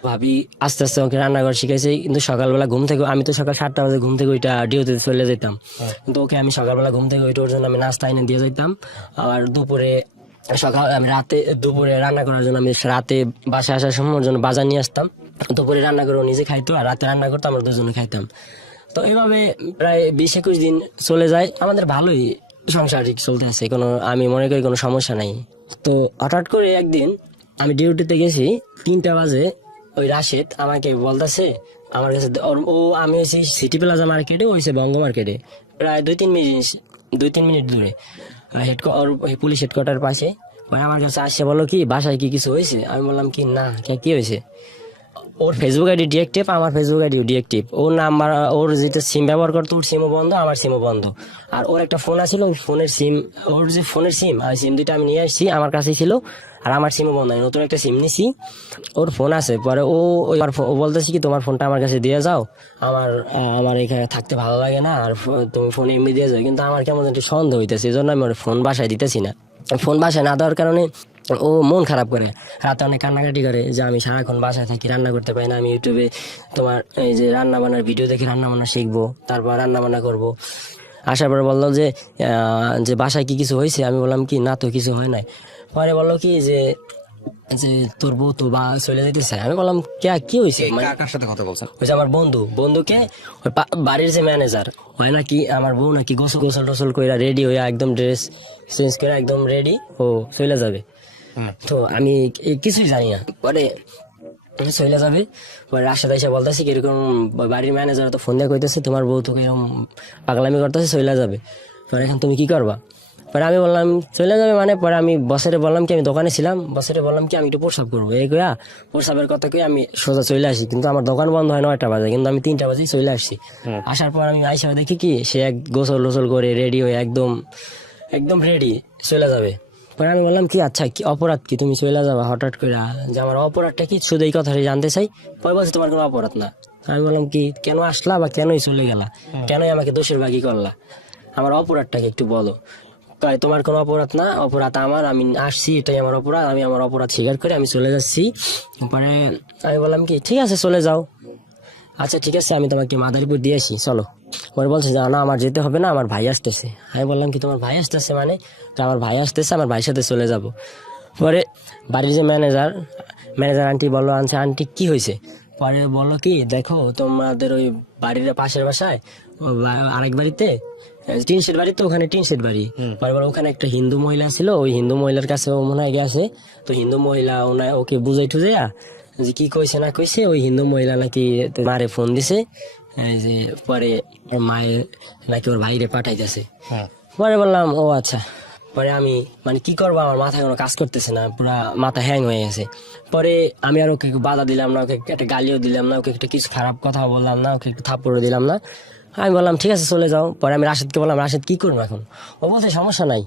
ভাবি আস্তে আস্তে ওকে রান্নাঘর শিখাইছে। কিন্তু সকালবেলা ঘুম থেকে, আমি তো সকাল 7টা বাজে ঘুম থেকে ওইটা ডিউটিতে চলে যেতাম, কিন্তু ওকে আমি সকালবেলা ঘুম থেকে ওইটা ওর জন্য আমি নাস্তা এনে দিয়ে যেতাম। আর দুপুরে আমি দুপুরে রান্না করার জন্য আমি রাতে বাসায় আসার সময় ওর জন্য বাজার নিয়ে আসতাম। দুপুরে রান্না করে ও নিজে খাইতো, আর রাতে রান্না করতো, আমরা দুজনে খাইতাম। তো এইভাবে প্রায় 20-21 দিন চলে যায়, আমাদের ভালোই সংসার চলতে আছে, কোনো আমি মনে করি কোনো সমস্যা নাই। তো হঠাৎ করে একদিন আমি ডিউটিতে গেছি, 3টা বাজে, ওই রাশেদ আমাকে বলতেছে আমার কাছে আমি হয়েছি সিটি প্লাজা মার্কেটে, হয়েছে বঙ্গ মার্কেটে, প্রায় 2-3 মিনিট দূরে, পুলিশ হেডকোয়ার্টার পাশে। পরে আমার কাছে আসছে, বলো কি বাসায় কি কিছু হয়েছে? আমি বললাম কি না, কি হয়েছে? ওর ফেসবুক আইডি ডিএক্টিভ, আমার ফেসবুক আইডি ডিএক্টিভ, ওর নাম্বার, ওর যেটা সিম ব্যবহার করতো ওর সিমও বন্ধ, আমার সিমও বন্ধ। আর ওর একটা ফোন আছিল, ওই ফোনের সিম, ওর যে ফোনের সিম আর সিম দুইটা আমি নিয়ে আসছি, আমার কাছেই ছিল, আর আমার সিমও বন্ধ। আমি নতুন একটা সিম নিছি, ওর ফোন আছে। পরে ও বলতেছি কি তোমার ফোনটা আমার কাছে দিয়ে যাও, আমার এখানে থাকতে ভালো লাগে না, আর তুমি ফোন এমনি দিয়ে যাও। কিন্তু আমার কেমন একটু সন্দেহ হইতেছে, এই জন্য আমি ওর ফোন বাসায় দিতেছি না। ফোন বাসায় না দেওয়ার কারণে ও মন খারাপ করে, রাতে অনেক কান্নাকাটি করে যে আমি সারাক্ষণ বাসায় থাকি, রান্না করতে পারি না, আমি ইউটিউবে তোমার এই যে রান্না বান্নার ভিডিও দেখে রান্না বান্না শিখবো, তারপর রান্না বান্না করবো। আসার পরে বললো যে বাসায় কি কিছু হয়েছে? আমি বললাম কি না তো কিছু হয় নাই। পরে বললো কি যে যে তোর বউ তো চলে যেতে চায়। আমি বললাম কি হয়েছে? কার সাথে কথা বলছেন? ওই যে আমার বন্ধুকে, ওই বাড়ির যে ম্যানেজার হয় নাকি, আমার বউ নাকি গোসল টোসল করে রেডি হয়ে একদম ড্রেস চেঞ্জ করে একদম রেডি ও চলে যাবে। তো আমি কিছুই জানি না। পরে চলে যাবে, পরে রাশেদ এসে বলতেছি কিরকম, বাড়ির ম্যানেজার তো ফোন দিয়ে কইতেছে তোমার বউ তো এরকম পাগলামি করতেছে, চলে যাবে। পরে এখন তুমি কি করবা? পরে আমি বললাম চলে যাবে মানে। পরে আমি বসেরে বললাম কি আমি দোকানে ছিলাম, বসেরে বললাম কি আমি একটু প্রস্রাব করবো, এই কইয়া প্রস্রাবের কথা কই আমি সোজা চলে আসি। কিন্তু আমার দোকান বন্ধ হয় 9টা বাজে, কিন্তু আমি 3টা বাজেই চলে আসছি। আসার পর আমি আইসা দেখি কি সে এক গোসল করে রেডি হয়ে একদম রেডি চলে যাবে। পরে আমি বললাম কি আচ্ছা কি অপরাধ কি তুমি চলে যাবা হঠাৎ করে, যে আমার অপরাধটা কি, শুধু এই কথাটা জানতে চাই। পরে বলছে তোমার কোনো অপরাধ না। আমি বললাম কি কেন আসলা বা কেনই চলে গেলা, কেনই আমাকে দোষের ভাগী করলা, আমার অপরাধটাকে একটু বলো। কয় তোমার কোনো অপরাধ না, অপরাধ আমার, আমি আসছি এটাই আমার অপরাধ, আমি আমার অপরাধ স্বীকার করে আমি চলে যাচ্ছি। পরে আমি বললাম কি ঠিক আছে চলে যাও, আচ্ছা ঠিক আছে আমি তোমাকে মাদারীপুর দিয়ে আসি চলো। পরে বলছে যে না আমার যেতে হবে না, আমার ভাই আসতেছে। আমি বললাম কি তোমার ভাই আসতেছে মানে? আমার ভাই আসতেছে, আমার ভাইয়ের সাথে চলে যাব। পরে বাড়ির যে ম্যানেজার আন্টি বললো আনছে, আন্টি কি হয়েছে? পরে বললো কি দেখো তোমাদের ওই বাড়ির পাশের বাসায় আরেক বাড়িতে টিন শেড বাড়ি, তো ওখানে টিন শেড বাড়ি। পরে বলো ওখানে একটা হিন্দু মহিলা ছিল, ওই হিন্দু মহিলার কাছে ও মনে হয় গেছে। তো হিন্দু মহিলা ওকে বুঝাই টুজাইয়া যে কি কইছে না কইছে, ওই হিন্দু মহিলা নাকি মারে ফোন দিছে, এই যে পরে ওর মায়ের নাকি ওর ভাইরে পাঠাইতেছে। পরে বললাম ও আচ্ছা। পরে আমি মানে কি করবো, আমার মাথায় কোনো কাজ করতেছে না, পুরা মাথা হ্যাং হয়ে গেছে। পরে আমি আর ওকে বাধা দিলাম না, ওকে একটা গালিও দিলাম না, ওকে একটা কিছু খারাপ কথা বললাম না, ওকে একটু থাপ্পড়ও দিলাম না। আমি বললাম ঠিক আছে চলে যাও। পরে আমি রাশেদকে বললাম রাশেদ কি করবো এখন? ও বলছে সমস্যা নাই,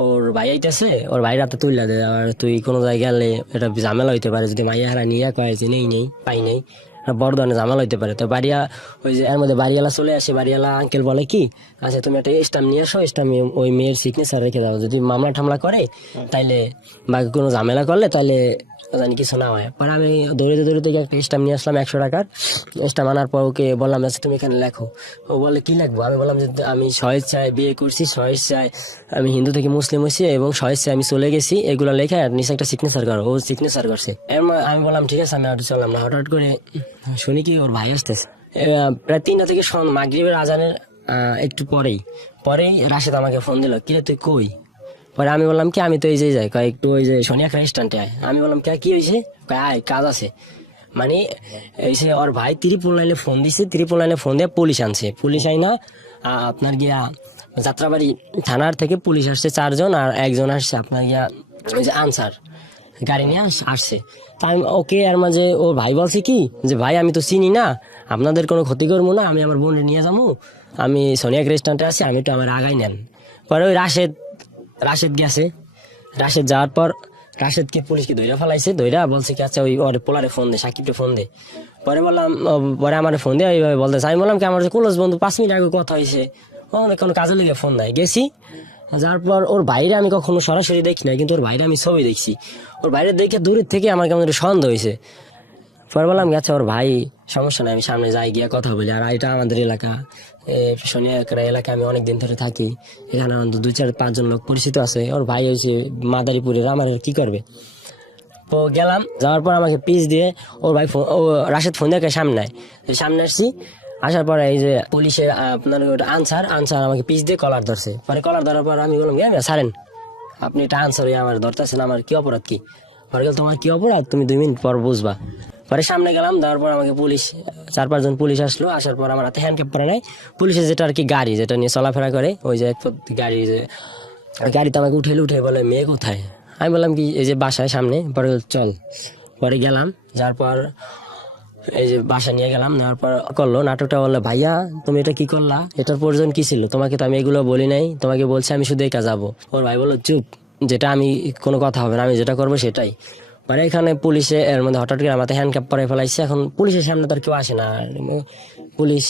ওর ভাই আইতেছে, ওর ভাই রাতে তুইলা দে, আর তুই কোনো জায়গায় গেলে এটা ঝামেলা হইতে পারে, যদি মাইয়া হারা নিয়ে কয়ে যে নেই পাই নেই, বড় ধরনের ঝামেলা হইতে পারে। তো ওই যে এর মধ্যে বাড়িওয়ালা চলে আসে, বাড়িওয়ালা আঙ্কেল বলে কি আচ্ছা তুমি একটা স্টাম্প নিয়ে আসো, স্টাম্প ওই মেয়ের সিগনেচার রেখে দাও, যদি মামলা টামলা করে তাইলে বাকি কোনো ঝামেলা করলে তাহলে জানি কিছু না হয়। পরে আমি দৌড়িতে একটা স্টাম্প নিয়ে আসলাম 100 টাকার স্টাম্প। আনার পর ওকে বললাম আচ্ছা তুমি এখানে লেখো। ও বলে কি লিখবো? আমি বললাম যে আমি স্বেচ্ছায় বিয়ে করছি, স্বেচ্ছায় আমি হিন্দু থেকে মুসলিম হয়েছি এবং স্বেচ্ছায় আমি চলে গেছি, এগুলো লেখা আর নিচে একটা সিগনেচার করো। ও সিগনেচার করছে। আমি বললাম ঠিক আছে আমি আর চললাম না। হঠাৎ করে শুনি কি ওর ভাই আসতেছে প্রায় 3টা থেকে মাগরিবের আজানের একটু পরেই রাশেদ আমাকে ফোন দিল, কিরে তুই কই? পরে আমি বললাম কি আমি তো এই যে যাই, একটু ওই যে সোনিয়াক রেস্টুরেন্টে আয়। আমি বললাম কি হয়েছে? আয় কাজ আছে। মানে এই যে ওর ভাই ত্রিপুল লাইনে ফোন দিছে, ত্রিপুল লাইনে ফোন দিয়ে পুলিশ আনছে, পুলিশ আইনা আপনার গিয়া যাত্রাবাড়ি থানার থেকে পুলিশ আসছে 4 জন, আর একজন আসছে আপনার গিয়া ওই যে আনসার গাড়ি নিয়ে আসছে। তা আমি ওকে এর মাঝে ওর ভাই বলছে কি যে ভাই আমি তো চিনি না, আপনাদের কোনো ক্ষতি করবো না, আমি আমার বোনের নিয়ে যাবো, আমি সোনিয়াক রেস্টুরেন্টে আছি, আমি তো আমার আগাই নেন। পরে ওই রাশেদ গেছে, রাশেদ যাওয়ার পর রাশেদকে পুলিশকে ধৈরা ফেলাইছে, ধৈরা বলছে কি আচ্ছা ওই ওর পোলারে ফোন দে, সাকিবকে ফোন দে। পরে বললাম পরে আমার ফোন দিয়ে এইভাবে বলতেছে, আমি বললাম কি আমার ক্লোজ বন্ধু 5 মিনিট আগে কথা হয়েছে, কোনো কাজে লেগে ফোন নাই, গেছি। যার পর ওর বাইরে আমি কখনো সরাসরি দেখি নাই, কিন্তু ওর বাইরে আমি ছবি দেখছি। ওর বাইরে দেখে দূরের থেকে আমার কেমন একটা সন্দেহ হয়েছে। পরে বললাম আচ্ছা ওর ভাই, সমস্যা নাই, আমি সামনে যাই গিয়ে কথা বলি। আর এটা আমাদের এলাকা, শনিয়া এলাকা, আমি অনেকদিন ধরে থাকি এখানে, আমাদের 2-4-5 জন লোক পরিচিত আছে। ওর ভাই হয়েছে মাদারীপুরের, আমার আর কি করবে। তো গেলাম, যাওয়ার পর আমাকে পিস দিয়ে ওর ভাই ও রাশেদ ফোন দিয়ে সামনে নেয়। সামনে আসছি, আসার পরে এই যে পুলিশের আপনার ওটা আনসার আমাকে পিস দিয়ে কলার ধরছে। পরে কলার ধরার পর আমি বললাম ছাড়েন, আপনি এটা আনসার হয়ে আমার ধরতেছেন, আমার কি অপরাধ কি? পরে গেল তোমার কি অপরাধ তুমি 2 মিনিট পর বুঝবা। পরে সামনে গেলাম, দেওয়ার পর আমাকে পুলিশ 4-5 জন পুলিশ আসলো। আসার পর আমার হাতে হ্যান্ডকাপ পরে নাই, পুলিশের যেটা আর কি গাড়ি, যেটা নিয়ে চলাফেরা করে, ওই যে গাড়ি, যে গাড়িতে আমাকে উঠে বলে মেয়ে কোথায়? আমি বললাম কি এই যে বাসায় সামনে। পরে চল, পরে গেলাম, যার পর এই যে বাসা নিয়ে গেলাম, নেওয়ার পর করলো নাটকটা, বললো ভাইয়া তুমি এটা কি করলা, এটার প্রয়োজন কি ছিল? তোমাকে তো আমি এগুলো বলি নাই, তোমাকে বলছি আমি শুধু একা যাবো। ওর ভাই বললো চুপ, যেটা আমি কোনো কথা হবে না, আমি যেটা করবো সেটাই। পরে এখানে পুলিশে এর মধ্যে হঠাৎ করে আমাকে হ্যান্ডকাপ পরে ফেলাইছে। এখন পুলিশের সামনে তো আর কেউ আসে না, পুলিশ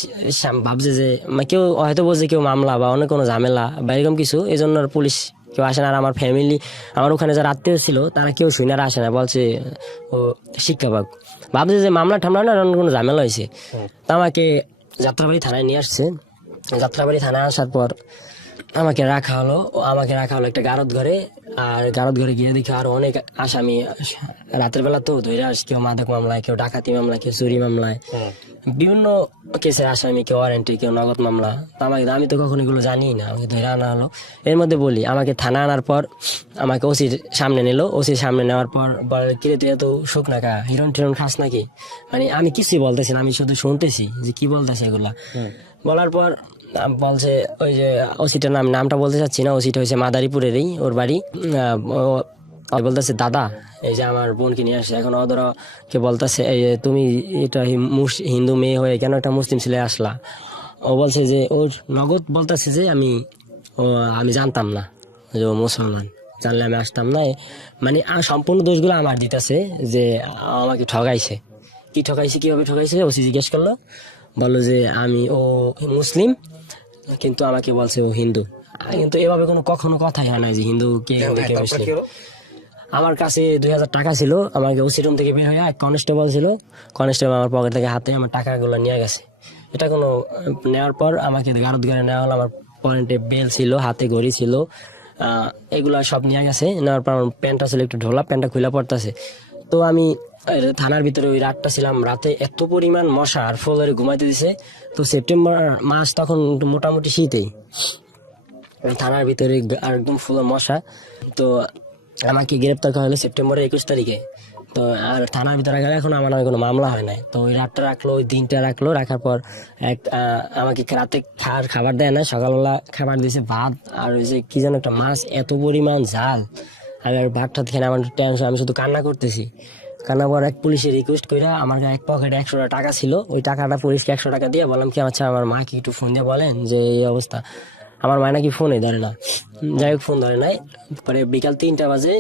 ভাবছে যে কেউ হয়তো বলছে কেউ মামলা বা অনেক কোনো ঝামেলা বা এরকম কিছু, এই জন্য আর পুলিশ কেউ আসে না। আর আমার ফ্যামিলি, আমার ওখানে যারা আত্মীয় ছিল তারা কেউ শুনে আর আসে না, বলছে ও শিক্ষা পাক, ভাবছে যে মামলা ঠামলা না, অন্য কোনো ঝামেলা হয়েছে। তা আমাকে যাত্রাবাড়ি থানায় নিয়ে আসছে। যাত্রাবাড়ি থানায় আসার পর আমাকে রাখা হলো একটা গারদ ঘরে। আর গারদ ঘরে গিয়ে দেখি আরো অনেক আসামি, রাতের বেলা তো ধরে আস, কেউ মাদক মামলায়, কেউ ডাকাতি মামলায়, কেউ চুরি মামলায়, বিভিন্ন কেসের আসামি, কেউ ওয়ারেন্টি, কেউ নগদ মামলা। আমি তো কখনো এগুলো জানি না, আমাকে ধরে আনা হলো। এর মধ্যে বলি, আমাকে থানা আনার পর আমাকে ওসির সামনে নিল। ওসির সামনে নেওয়ার পর বলে কিরে তুই এত শুক নাকা, হিরন টিরন খাস নাকি? মানে আমি কিছুই বলতেছি না, আমি শুধু শুনতেছি যে কি বলতেছে এগুলা। বলার পর বলছে, ওই যে ওসিটার নামটা বলতে চাচ্ছি না, ওসিটা হয়েছে মাদারীপুরেরই, ওর বাড়ি। বলতেছে দাদা এই যে আমার বোনকে নিয়ে আসছে, এখন ওদের কে বলতেছে এই যে তুমি এটা হিন্দু মেয়ে হয়ে কেন একটা মুসলিম ছেলে আসলা? ও বলছে যে ওর নগদ বলতেছে যে আমি জানতাম না যে ও মুসলমান, জানলে আমি আসতাম না। মানে সম্পূর্ণ দোষগুলো আমার দিতেছে, যে আমাকে ঠকাইছে। কিভাবে ঠকাইছে ওসি জিজ্ঞেস করলো, বললো যে ও মুসলিম, কিন্তু আমাকে বলছে ও হিন্দু। কিন্তু এভাবে কখনো কথাই হয় না যে হিন্দু কে মুসলিম। আমার কাছে 2000 টাকা ছিল, আমাকে ওসি রুম থেকে বের হয়ে এক কনস্টেবল ছিল, কনস্টেবল আমার পকেট থেকে হাতে আমার টাকাগুলো নিয়ে গেছে। এটা নেওয়ার পর আমাকে গারদ ঘরে নেওয়া হলো। আমার পয়েন্টে বেল ছিল, হাতে ঘড়ি ছিল, এগুলা সব নিয়ে গেছে। নেওয়ার পর আমার প্যান্টটা ছিল একটু ঢোলা, প্যান্টটা খুলে পড়তেছে। তো আমি থানার ভিতরে ওই রাতটা ছিলাম, রাতে এত পরিমাণ মশা আর ফ্লোরে ঘুমাইতে দিছে। তো সেপ্টেম্বর মাস, তখন মোটামুটি শীতেই, থানার ভিতরে আর একদম ফুল মশা। তো আমাকে গ্রেপ্তার করা হলো সেপ্টেম্বরের 21 তারিখে। তো আর থানার ভিতরে গেলে এখন আমার নামে কোনো মামলা হয় নাই। তো ওই রাতটা রাখলো, ওই দিনটা রাখলো, রাখার পর আমাকে রাতে খাবার দেয় না, সকালবেলা খাবার দিয়েছে ভাত আর ওই যে কি যেন একটা মাছ, এত পরিমাণ ঝাল। আমি আর ভাতটা খেয়ে আমার টেনশন, আমি শুধু কান্না করতেছি। কান্না পর এক পুলিশে রিকোয়েস্ট করে আমার এক পকেটে 100 টাকা ছিল, ওই টাকাটা পুলিশকে 100 টাকা দিয়ে বললাম কি আচ্ছা আমার মাকে একটু ফোন দিয়ে বলেন যে এই অবস্থা। আমার মা নাকি ফোনে ধরে না, যাই হোক ফোন ধরে নাই। পরে বিকাল 3টা বাজে,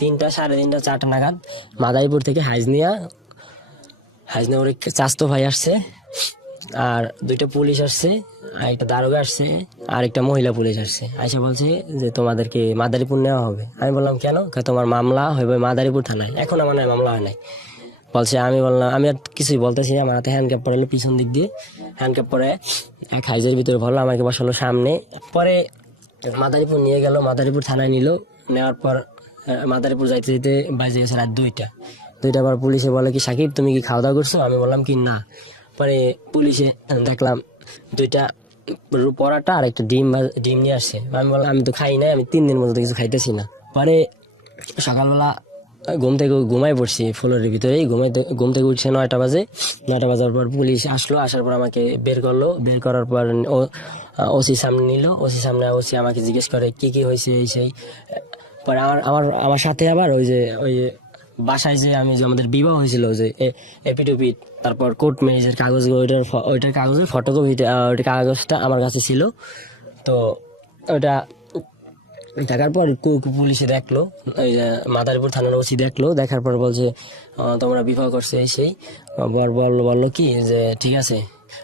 3টা, 3:30, 4টা নাগাদ মাদারীপুর থেকে হাজনিয়া ওর চাস্তো ভাই আসছে, আর 2টা পুলিশ আসছে, আর একটা দারোগা আসছে, আর একটা মহিলা পুলিশ আসছে। আইসা বলছে যে তোমাদেরকে মাদারীপুর নেওয়া হবে। আমি বললাম কেন? তোমার মামলা হইবে মাদারীপুর থানায়। এখন আমার মামলা হয় নাই বলছে। আমি বললাম, আমি আর কিছুই বলতেছি না, আমার হাতে হ্যান্ডকাপ পরালো পিছন দিক দিয়ে, হ্যান্ডকাপ পরে এক হাইজের ভিতরে ভরলো, আমাকে বসালো সামনে। পরে মাদারীপুর নিয়ে গেল, মাদারীপুর থানায় নিল। নেওয়ার পর মাদারীপুর যাইতে যেতে বাজে গেছে রাত 2টা। পর পুলিশে বলে কি সাকিব তুমি কি খাওয়া দাওয়া করছো? আমি বললাম কি না। পরে পুলিশে দেখলাম 2টা পরাটা আর একটা ডিম নিয়ে আসছে। আমি বললাম আমি তো খাই নাই, আমি 3 দিন মতো কিছু খাইতেছি না। পরে সকালবেলা ঘুম থেকে ঘুমাই পড়ছি ফ্লোরের ভিতরেই, ঘুম থেকে উঠছে 9টা বাজে। 9টা বাজার পর পুলিশ আসলো, আসার পর আমাকে বের করলো। বের করার পর ওসি সামনে নিল। ওসি আমাকে জিজ্ঞেস করে কি কি হয়েছে এই সেই। পরে আমার সাথে আবার ওই যে বাসায় যে আমি যে আমাদের বিবাহ হয়েছিল, যে এপিটুপিট, তারপর কোর্ট ম্যারেজের কাগজ, ওইটার কাগজের ফটোকপি, ওইটা কাগজটা আমার কাছে ছিল। তো ওটা দেখার পর পুলিশে দেখলো, ওই যে মাদারীপুর থানার ওসি দেখলো, দেখার পর বলছে তোমরা বিবাহ করছে এই সেই। বললো কি যে ঠিক আছে।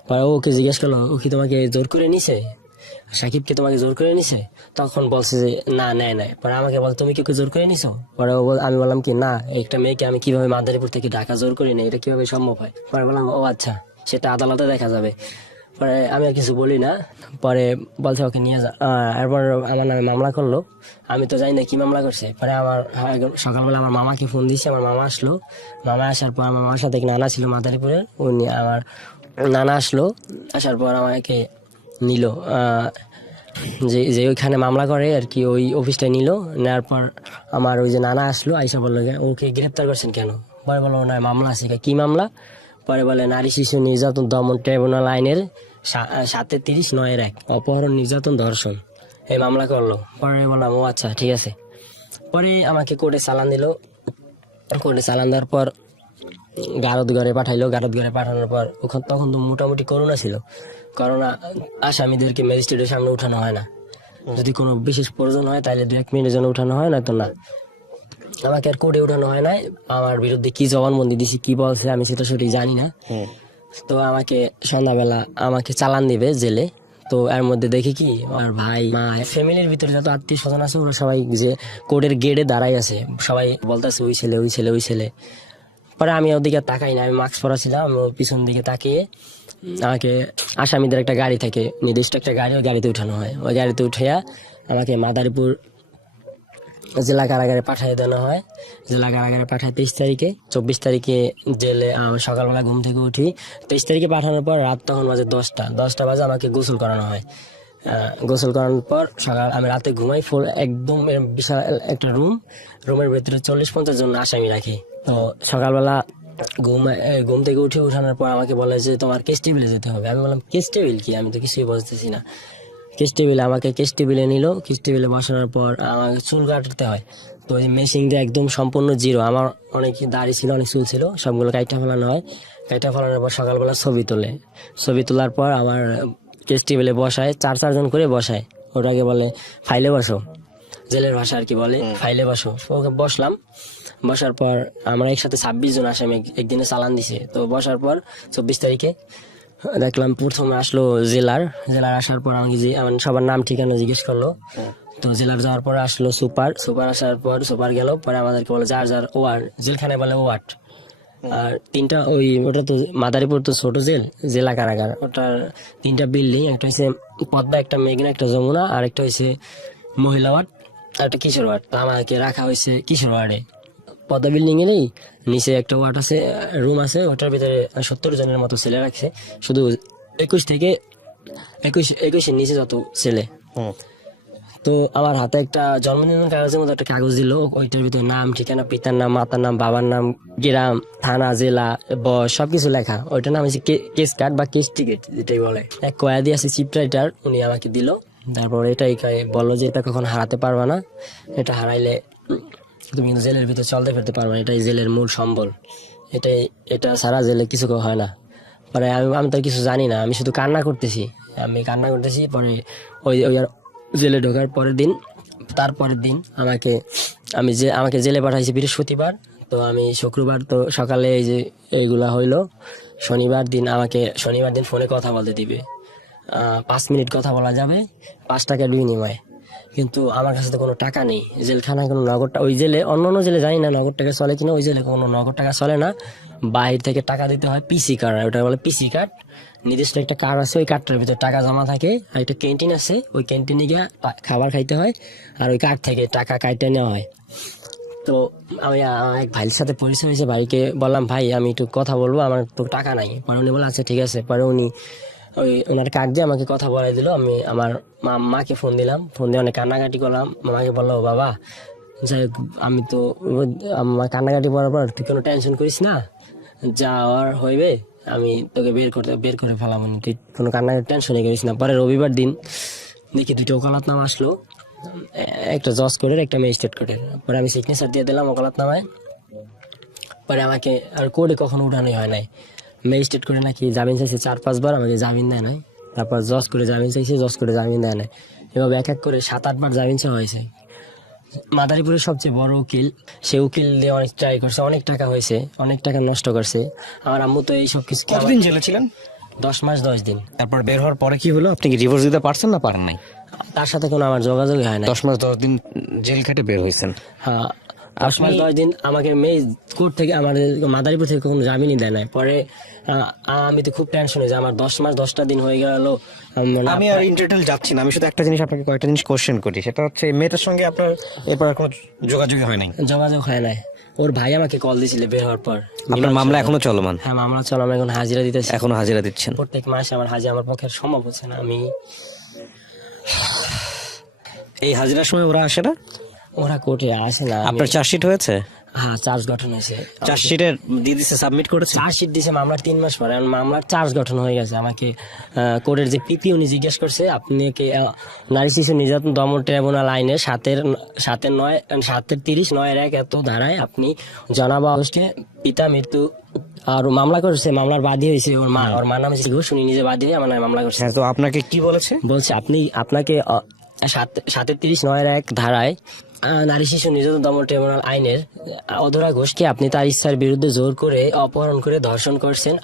পরে ওকে জিজ্ঞেস করলো, ও কি তোমাকে জোর করে নিছে, সাকিবকে তোমাকে জোর করে নিছে? তখন বলছে যে না, নেয় নাই। পরে আমাকে বল, তুমি কি ওকে জোর করে নিছো? পরে আমি বললাম কি না, একটা মেয়েকে আমি কিভাবে মাদারীপুর থেকে ঢাকা জোর করে নিই, এটা কিভাবে সম্ভব হয়? পরে বললাম ও আচ্ছা, সেটা আদালতে দেখা যাবে। পরে আমি আর কিছু বলি না। পরে বলছে ওকে নিয়ে যা। এরপর আমার নামে মামলা করলো। আমি তো জানি না কি মামলা করছে। পরে আমার সকালবেলা আমার মামাকে ফোন দিয়েছে, আমার মামা আসলো। মামা আসার পর আমার মামার সাথে এক নানা ছিল মাদারীপুরের, উনি আমার নানা আসলো। আসার পর আমাকে নিল, যে যে ওইখানে মামলা করে আর কি, ওই অফিসটাই নিল। নেওয়ার পর আমার ওই যে নানা আসলো, আইসা বললো ওকে গ্রেপ্তার করছেন কেন? পরে বললো না মামলা আছে। কি মামলা? পরে বলে নারী শিশু নির্যাতন দমন ট্রাইব্যুনাল আইনের 7-30-9-1 অপহরণ নির্যাতন ধর্ষণ, এই মামলা করলো। পরে বললাম ও আচ্ছা ঠিক আছে। পরে আমাকে কোর্টে চালান দিল। কোর্টে চালান দেওয়ার পর গারদঘরে পাঠাইলো। গারদঘরে পাঠানোর পর তখন তো মোটামুটি করোনা ছিল। করোনা আসামিদেরকে ম্যাজিস্ট্রেটের সামনে উঠানো হয় না, যদি কোনো বিশেষ প্রয়োজন হয় তাহলে 2-1 মিনিটের জন্য উঠানো হয়, না তো না। আমাকে আর কোর্টে উঠানো হয় নাই। আমার বিরুদ্ধে কি জবানবন্দি দিছি, কি বলছে আমি সেটা সঠিক জানি না। তো আমাকে সন্ধ্যাবেলা আমাকে চালান দিবে জেলে। তো এর মধ্যে দেখি কি আমার ভাই মা ফ্যামিলির ভিতরে যত আত্মীয় স্বজন আছে ওরা সবাই যে কোর্টের গেটে দাঁড়াই আছে, সবাই বলতেছে ওই ছেলে ওই ছেলে ওই ছেলে। পরে আমি ওদিকে তাকাই না, আমি মাস্ক পরা ছিলাম, আমি পিছন দিকে তাকিয়ে আমাকে আসামিদের একটা গাড়ি থেকে, নির্দিষ্ট একটা গাড়ি, ওই গাড়িতে উঠানো হয়। ওই গাড়িতে উঠাইয়া আমাকে মাদারীপুর জেলা কারাগারে পাঠিয়ে দেওয়া হয়। জেলা কারাগারে পাঠায় 23 তারিখে। 24 তারিখে জেলে সকালবেলা ঘুম থেকে উঠি। 23 তারিখে পাঠানোর পর রাত তখন বাজে 10টা বাজে, আমাকে গোসল করানো হয়। গোসল করানোর পর আমি রাতে ঘুমাই ফুল, একদম বিশাল একটা রুমের ভিতরে 40-50 জন আসামি রাখি। তো সকালবেলা ঘুম থেকে উঠানোর পর আমাকে বলে যে তোমার কেস টেবিলে যেতে হবে। আমি বললাম কেস টেবিল কি, আমি তো কিছুই বুঝতেছি না। আমাকে কেস টেবিলে নিল। কেস টেবিলে বসানোর পর আমাকে চুল কাটতে হয়। তো ওই মেশিন দিয়ে একদম সম্পূর্ণ জিরো, আমার অনেক দাড়ি ছিল, অনেক চুল ছিল, সবগুলো কাইটা ফেলানো হয়। কাইটা ফেলানোর পর সকালবেলা ছবি তোলার পর আমার কেস টেবিলে বসায়, 4-4 জন করে বসায়। ওটাকে বলে ফাইলে বসো, জেলের ভাষা আর কি বলে ফাইলে বসো। ওকে বসলাম। বসার পর আমরা একসাথে 26 জন আসামি একদিনে চালান দিছে। তো বসার পর 24 তারিখে দেখলাম প্রথমে আসলো জেলার আসার পর আমাকে আমার সবার নাম ঠিকানা জিজ্ঞেস করলো। তো জেলার যাওয়ার পর আসলো সুপার আসার পর সুপার গেল। পরে আমাদেরকে বলে যার ওয়ার্ড, জেলখানায় বলে ওয়ার্ড। আর 3টা ওটা তো মাদারীপুর তো ছোট জেলা কারাগার, ওটার 3টা বিল্ডিং, একটা হচ্ছে পদ্মা, একটা মেঘনা, একটা যমুনা, আর একটা হচ্ছে মহিলা ওয়ার্ড, আর একটা কিশোর ওয়ার্ড। তো আমাকে রাখা হয়েছে কিশোর ওয়ার্ডে। পদ্মা বিল্ডিং এরই নিচে একটা ওয়ার্ড আছে, রুম আছে, ওটার ভিতরে 70 জনের মতো ছেলে রাখছে, শুধু 21-21 নিচে যত ছেলে। তো আমার হাতে একটা জন্মদিনের কাগজের মতো একটা কাগজ দিল, ওইটার ভিতরে নাম ঠিকানা, পিতার নাম, মাতার নাম, বাবার নাম, গ্রাম, থানা, জেলা, বয়স, সবকিছু লেখা। ওইটার নাম হচ্ছে কেস কার্ড বা কেস টিকিট যেটাই বলে। এক কয়েদি আছে চিফ রাইটার, উনি আমাকে দিল। তারপর এটাই বললো যে এটা কখন হারাতে পারবা না, এটা হারাইলে তুমি কিন্তু জেলের ভিতরে চলতে ফিরতে পারবে না, এটাই জেলের মূল সম্বল, এটা সারা জেলে কিছু হয় না। পরে আমি তো কিছু জানি না, আমি শুধু কান্না করতেছি। পরে ওই আর জেলে ঢোকার তারপরের দিন আমাকে জেলে পাঠাইছে বৃহস্পতিবার। তো আমি শুক্রবার তো সকালে এই যে এইগুলা হইলো। শনিবার দিন ফোনে কথা বলতে দিবে, 5 মিনিট কথা বলা যাবে 5 টাকার বিনিময়ে। কিন্তু আমার কাছে তো কোনো টাকা নেই, জেলখানায় কোনো নগদ ওই জেলে, অন্য জেলে জানি না নগদ টাকা চলে কিনা, ওই জেলে কোনো নগদ টাকা চলে না, বাহির থেকে টাকা দিতে হয়। পিসি কার্ড, ওটা বলে পিসি কার্ড, নির্দিষ্ট একটা কার্ড আছে, ওই কার্ডটার ভিতরে টাকা জমা থাকে। আর একটা ক্যান্টিন আছে, ওই ক্যান্টিনে গিয়ে খাবার খাইতে হয়, আর ওই কার্ড থেকে টাকা কাটতে নেওয়া হয়। তো আমি এক ভাইয়ের সাথে পরিচয় হয়েছে, ভাইকে বললাম ভাই আমি একটু কথা বলবো, আমার তো টাকা নাই। পরে উনি বলে আচ্ছা ঠিক আছে। পরে ওনার কার্ড দিয়ে আমাকে কথা বলাই দিল। আমি আমার মাকে ফোন দিলাম, ফোন দিয়ে অনেক কান্নাকাটি করলাম। মামাকে বললো বাবা যাই হোক, আমি তো আমার কান্নাকাটি করার পর তুই কোনো টেনশন করিস না, যাওয়ার হইবে আমি তোকে বের করে ফেলাম, তুই কোনো কান্নাকাটি টেনশনই করিস না। পরে রবিবার দিন দেখি 2টা ওকালতনামা আসলো, একটা জজ কোর্টের, একটা ম্যাজিস্ট্রেট কোর্টের। পরে আমি সিগনেচার দিয়ে দিলাম ওকালতনামায়। পরে আমাকে আর কোর্টে কখনো উঠানোই হয় নাই। ম্যাজিস্ট্রেট করে নাকি জামিন চাইছে 4-5 বার, আমাকে জামিন দেয় নাই। তারপর জজ করে জামিন চাইছে, জজ করে জামিন দেয় নাই। এভাবে এক এক করে 7-8 বার জামিন চাওয়া হয়েছে, মাদারীপুরের সবচেয়ে বড় উকিল, সে উকিল দিয়ে অনেক ট্রাই করছে, অনেক টাকা হয়েছে, অনেক টাকা নষ্ট করছে। আমার আম্মু তো এইসব কিছু কতদিন জেলে ছিলেন? 10 মাস 10 দিন। তারপর বের হওয়ার পরে কি হলো? আপনি কি ডিভোর্স দিতে পারছেন না পারেন নাই? তার সাথে কোনো আমার যোগাযোগই হয় না। 10 মাস 10 দিন জেল খেটে বের হয়েছেন। হ্যাঁ, 10 মাস 10 দিন আমাকে মেয়ে কোর্ট থেকে, আমার মাদারীপুর থেকে কোনো জামিনই দেয় নাই। পরে আমি তো খুব টেনশন হয়েছে, আমার 10 মাস 10টা দিন হয়ে গেল। আমি আর ইন্টারটেল যাচ্ছি না, আমি শুধু একটা জিনিস আপনাকে কয়েকটা জিনিস কোশ্চেন করি, সেটা হচ্ছে এই মেয়েটার সঙ্গে আপনার এরপর আর কোনো যোগাযোগই হয় নাই? যোগাযোগ হয় নাই। ওর ভাই আমাকে কল দিয়েছিল বের হওয়ার পর। আপনার মামলা এখনো চলমান? হ্যাঁ, মামলা চলো, আমি এখন হাজিরা দিতেছি। এখনো হাজিরা দিচ্ছেন? প্রত্যেক মাসে আমার হাজিরা আমার পক্ষে সম্ভব হচ্ছে না। আমি এই হাজিরার সময় ওরা আসে না? ওরা কোর্টে আসে না। আপনার চার্জশিট হয়েছে? হ্যাঁ, চার্জ গঠন হয়েছে। চার্জশিটের দিয়ে দিছে, সাবমিট করেছে? চার্জশিট দিয়েছে মামলার 3 মাস পরে, আর মামলার চার্জ গঠন হয়ে গেছে। আমাকে কোর্টের যে পিপি উনি জিজ্ঞেস করছে, আপনি কি নারী শিশু নির্যাতন দমন ট্রাইব্যুনাল আইনের 7-9-7-30-9-1 এত ধারায় আপনি জনাব আউসকে পিতা মৃত্যু আর মামলা করেছে, মামলার বাদী হয়েছে ওর মা। ওর মার নাম হচ্ছে ঘোষ, উনি নিজে বাদী হয়ে আমার নামে মামলা করছে। হ্যাঁ, তো আপনাকে কি বলেছে? বলছে আপনাকে 7-30-9-1 ধারায় নারী শিশু নির্যাতন দমন ট্রাইব্যুনাল আইনের অধরা ঘোষকে আপনি তার ইচ্ছার বিরুদ্ধে জোর করে অপহরণ করে ধর্ষণ করছেন।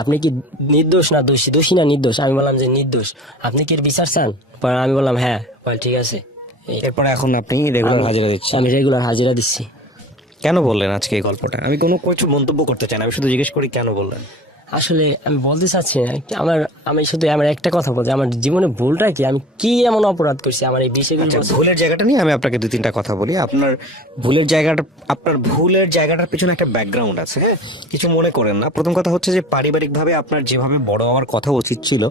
আপনি কি নির্দোষ না দোষী? দোষী না নির্দোষ? আমি বললাম যে নির্দোষ। আপনি কি এর বিচার চান? পরে আমি বললাম হ্যাঁ। বল ঠিক আছে। এরপরে এখন আপনি রেগুলার হাজিরা দিচ্ছেন? আমি রেগুলার হাজিরা দিচ্ছি। কেন বললেন আজকে এই গল্পটা? আমি কোনো কিছু মন্তব্য করতে চাই না, আমি শুধু জিজ্ঞেস করি কেন বললেন। আসলে আমি বলতে চাচ্ছি না, আমি শুধু আমার একটা কথা বলছি, আমার জীবনে ভুলটা কি, আমি কি এমন অপরাধ করছি আমার এই বিষয়গুলো। ভুলের জায়গাটা নিয়ে আমি আপনাকে 2-3টা কথা বলি। আপনার ভুলের জায়গাটার পিছনে একটা ব্যাকগ্রাউন্ড আছে, হ্যাঁ? কিছু মনে করেন না। প্রথম কথা হচ্ছে যে পারিবারিকভাবে আপনার যেভাবে বড় হওয়ার কথা উচিত ছিল,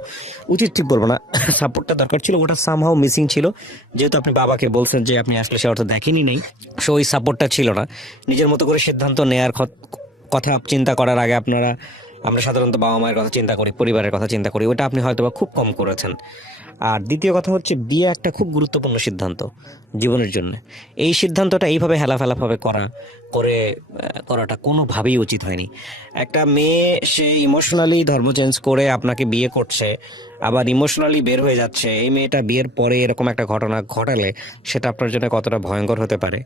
উচিত ঠিক বলবো না, সাপোর্টটা দরকার ছিল, ওটা সামহাও মিসিং ছিল। যেহেতু আপনি বাবাকে বলছেন যে আপনি আসলে সে অর্থ দেখেনি নেই, সো ওই সাপোর্টটা ছিল না। নিজের মতো করে সিদ্ধান্ত নেয়ার কথা চিন্তা করার আগে আমরা সাধারণত বাবা মায়ের কথা চিন্তা করি, পরিবারের কথা চিন্তা করি, ওটা আপনি হয়তো বা খুব কম করেছেন। আর দ্বিতীয় কথা হচ্ছে বিয়ে একটা খুব গুরুত্বপূর্ণ সিদ্ধান্ত জীবনের জন্য। এই সিদ্ধান্তটা এইভাবে হেলাফেলাভাবে করাটা কোনোভাবেই উচিত হয়নি। একটা মেয়ে সে ইমোশনালি ধর্ম চেঞ্জ করে আপনাকে বিয়ে করছে, আবার ইমোশনালি বের হয়ে যাচ্ছে, এই মেয়েটা বিয়ের পরে এরকম একটা ঘটনা ঘটালে সেটা আপনার জন্য কতটা ভয়ঙ্কর হতে পারে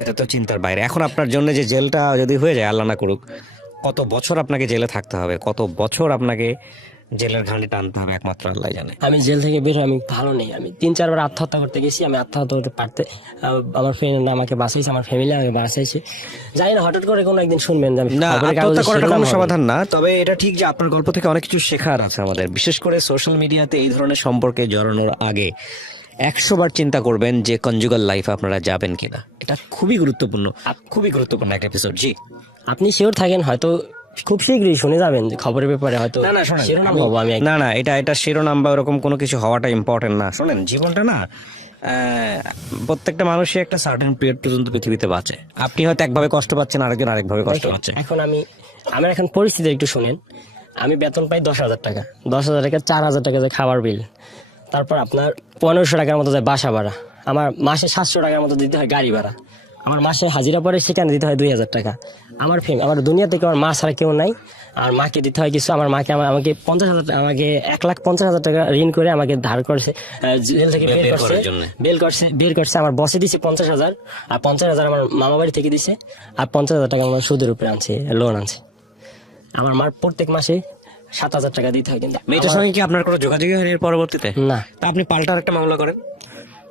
এটা তো চিন্তার বাইরে। এখন আপনার জন্য যে জেলটা যদি হয়ে যায়, আল্লাহ না করুক, কত বছর আপনাকে জেলে থাকতে হবে, কত বছর আপনাকে জেলের ঘানি টানতে হবে, একমাত্র আল্লাহ জানে। আমি জেল থেকে বের হয়ে আমি ভালো নেই। আমি 3-4 বার আত্মহত্যা করতে গেছি, আমি আত্মহত্যা করতে পারতে আমার ফ্রেন্ড আমাকে বাঁচাইছে, আমার ফ্যামিলি আমাকে বাঁচাইছে। জানি না হঠাৎ করে কোনো একদিন শুনবেন যে আমি না, খবরের কাগজে আত্মহত্যা করাটা শিরোনাম কোনো হবে। সমাধান না। তবে এটা ঠিক যে আপনার গল্প থেকে অনেক কিছু শেখার আছে আমাদের, বিশেষ করে সোশ্যাল মিডিয়াতে এই ধরনের সম্পর্কে জড়ানোর আগে 100 বার চিন্তা করবেন যে কনজুগাল লাইফে আপনারা যাবেন কিনা। এটা খুবই গুরুত্বপূর্ণ একটা এপিসোড। জি, আপনি শিওর থাকেন, হয়তো খুব শীঘ্রই শুনে যাবেন যে খবরের ব্যাপারে হয়তো না শোনেন, শিরোনাম হবো আমি। না এটা শিরোনাম বা ওরকম কোনো কিছু হওয়াটা ইম্পর্টেন্ট না। শোনেন, জীবনটা না প্রত্যেকটা মানুষই একটা সার্টেন পিরিয়ড পর্যন্ত পৃথিবীতে বাঁচে। আপনি হয়তো একভাবে কষ্ট পাচ্ছেন, আরেকজন আরেকভাবে কষ্ট পাচ্ছে। এখন আমার এখন পরিস্থিতি একটু শুনেন। আমি বেতন পাই 10,000 টাকা, 10,000 টাকা 4,000 টাকা যায় খাবার বিল, তারপর আপনার 1500 টাকার মতো যায় বাসা ভাড়া, আমার মাসে 700 টাকার মতো দিতে হয় গাড়ি ভাড়া, আমার মাসে হাজিরা পরে সেখানে দিতে হয় 2,000 টাকা। আমার দুনিয়া থেকে আমার মা ছাড়া কেউ নাই, আর মাকে দিতে হয় কিছু। আমার মাকে আমাকে 50,000 টাকা, আমাকে 1,50,000 টাকা ঋণ করে আমাকে ধার করছে, জেল থেকে বের করছে। আমার বসে দিছে 50,000, আর 50,000 আমার মামা বাড়ি থেকে দিছে, আর 50,000 টাকা আমার সুদের উপরে আনছে, লোন আনছে। আমার মার প্রত্যেক মাসে 7,000 টাকা দিতে হয়। কিন্তু মেয়েটার সঙ্গে কি আপনার কোনো যোগাযোগই হয়নি এর পরবর্তীতে? না। তা আপনি পাল্টা একটা মামলা করেন।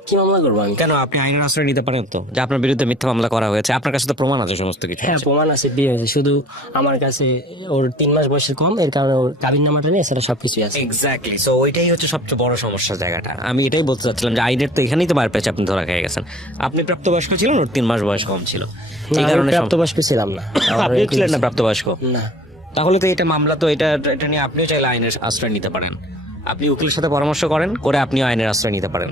কি মামলা করবো আমি? কেন? আপনি আইনের আশ্রয় নিতে পারেন তো, যে আপনার বিরুদ্ধে মিথ্যা মামলা করা হয়েছে, আপনার কাছে তো প্রমাণ আছে সমস্ত কিছু। হ্যাঁ, প্রমাণ আছে, বিয়ে হয়েছে। শুধু আমার কাছে ওর 3 মাস বয়সের কম, এর কারণে ওর কাবিন নামাটা নেই, সেটা সবকিছুই আছে। এক্স্যাক্টলি, সো ওইটাই হচ্ছে সবচেয়ে বড় সমস্যার জায়গাটা। আমি এটাই বলতে চাচ্ছিলাম যে আইনের তো এখানেই তো মার পেয়েছে, আপনি ধরা খেয়ে গেছেন। আপনি প্রাপ্তবয়স্ক ছিলেন, ওর 3 মাস বয়স কম ছিল, এই কারণে প্রাপ্তবয়স্ক ছিলাম না। আপনিও ছিলেন না প্রাপ্তবয়স্ক? না। তাহলে তো এটা মামলা, তো এটা নিয়ে আপনিও চাইলে আইনের আশ্রয় নিতে পারেন। আপনি উকিলের সাথে পরামর্শ করে আপনিও আইনের আশ্রয় নিতে পারেন।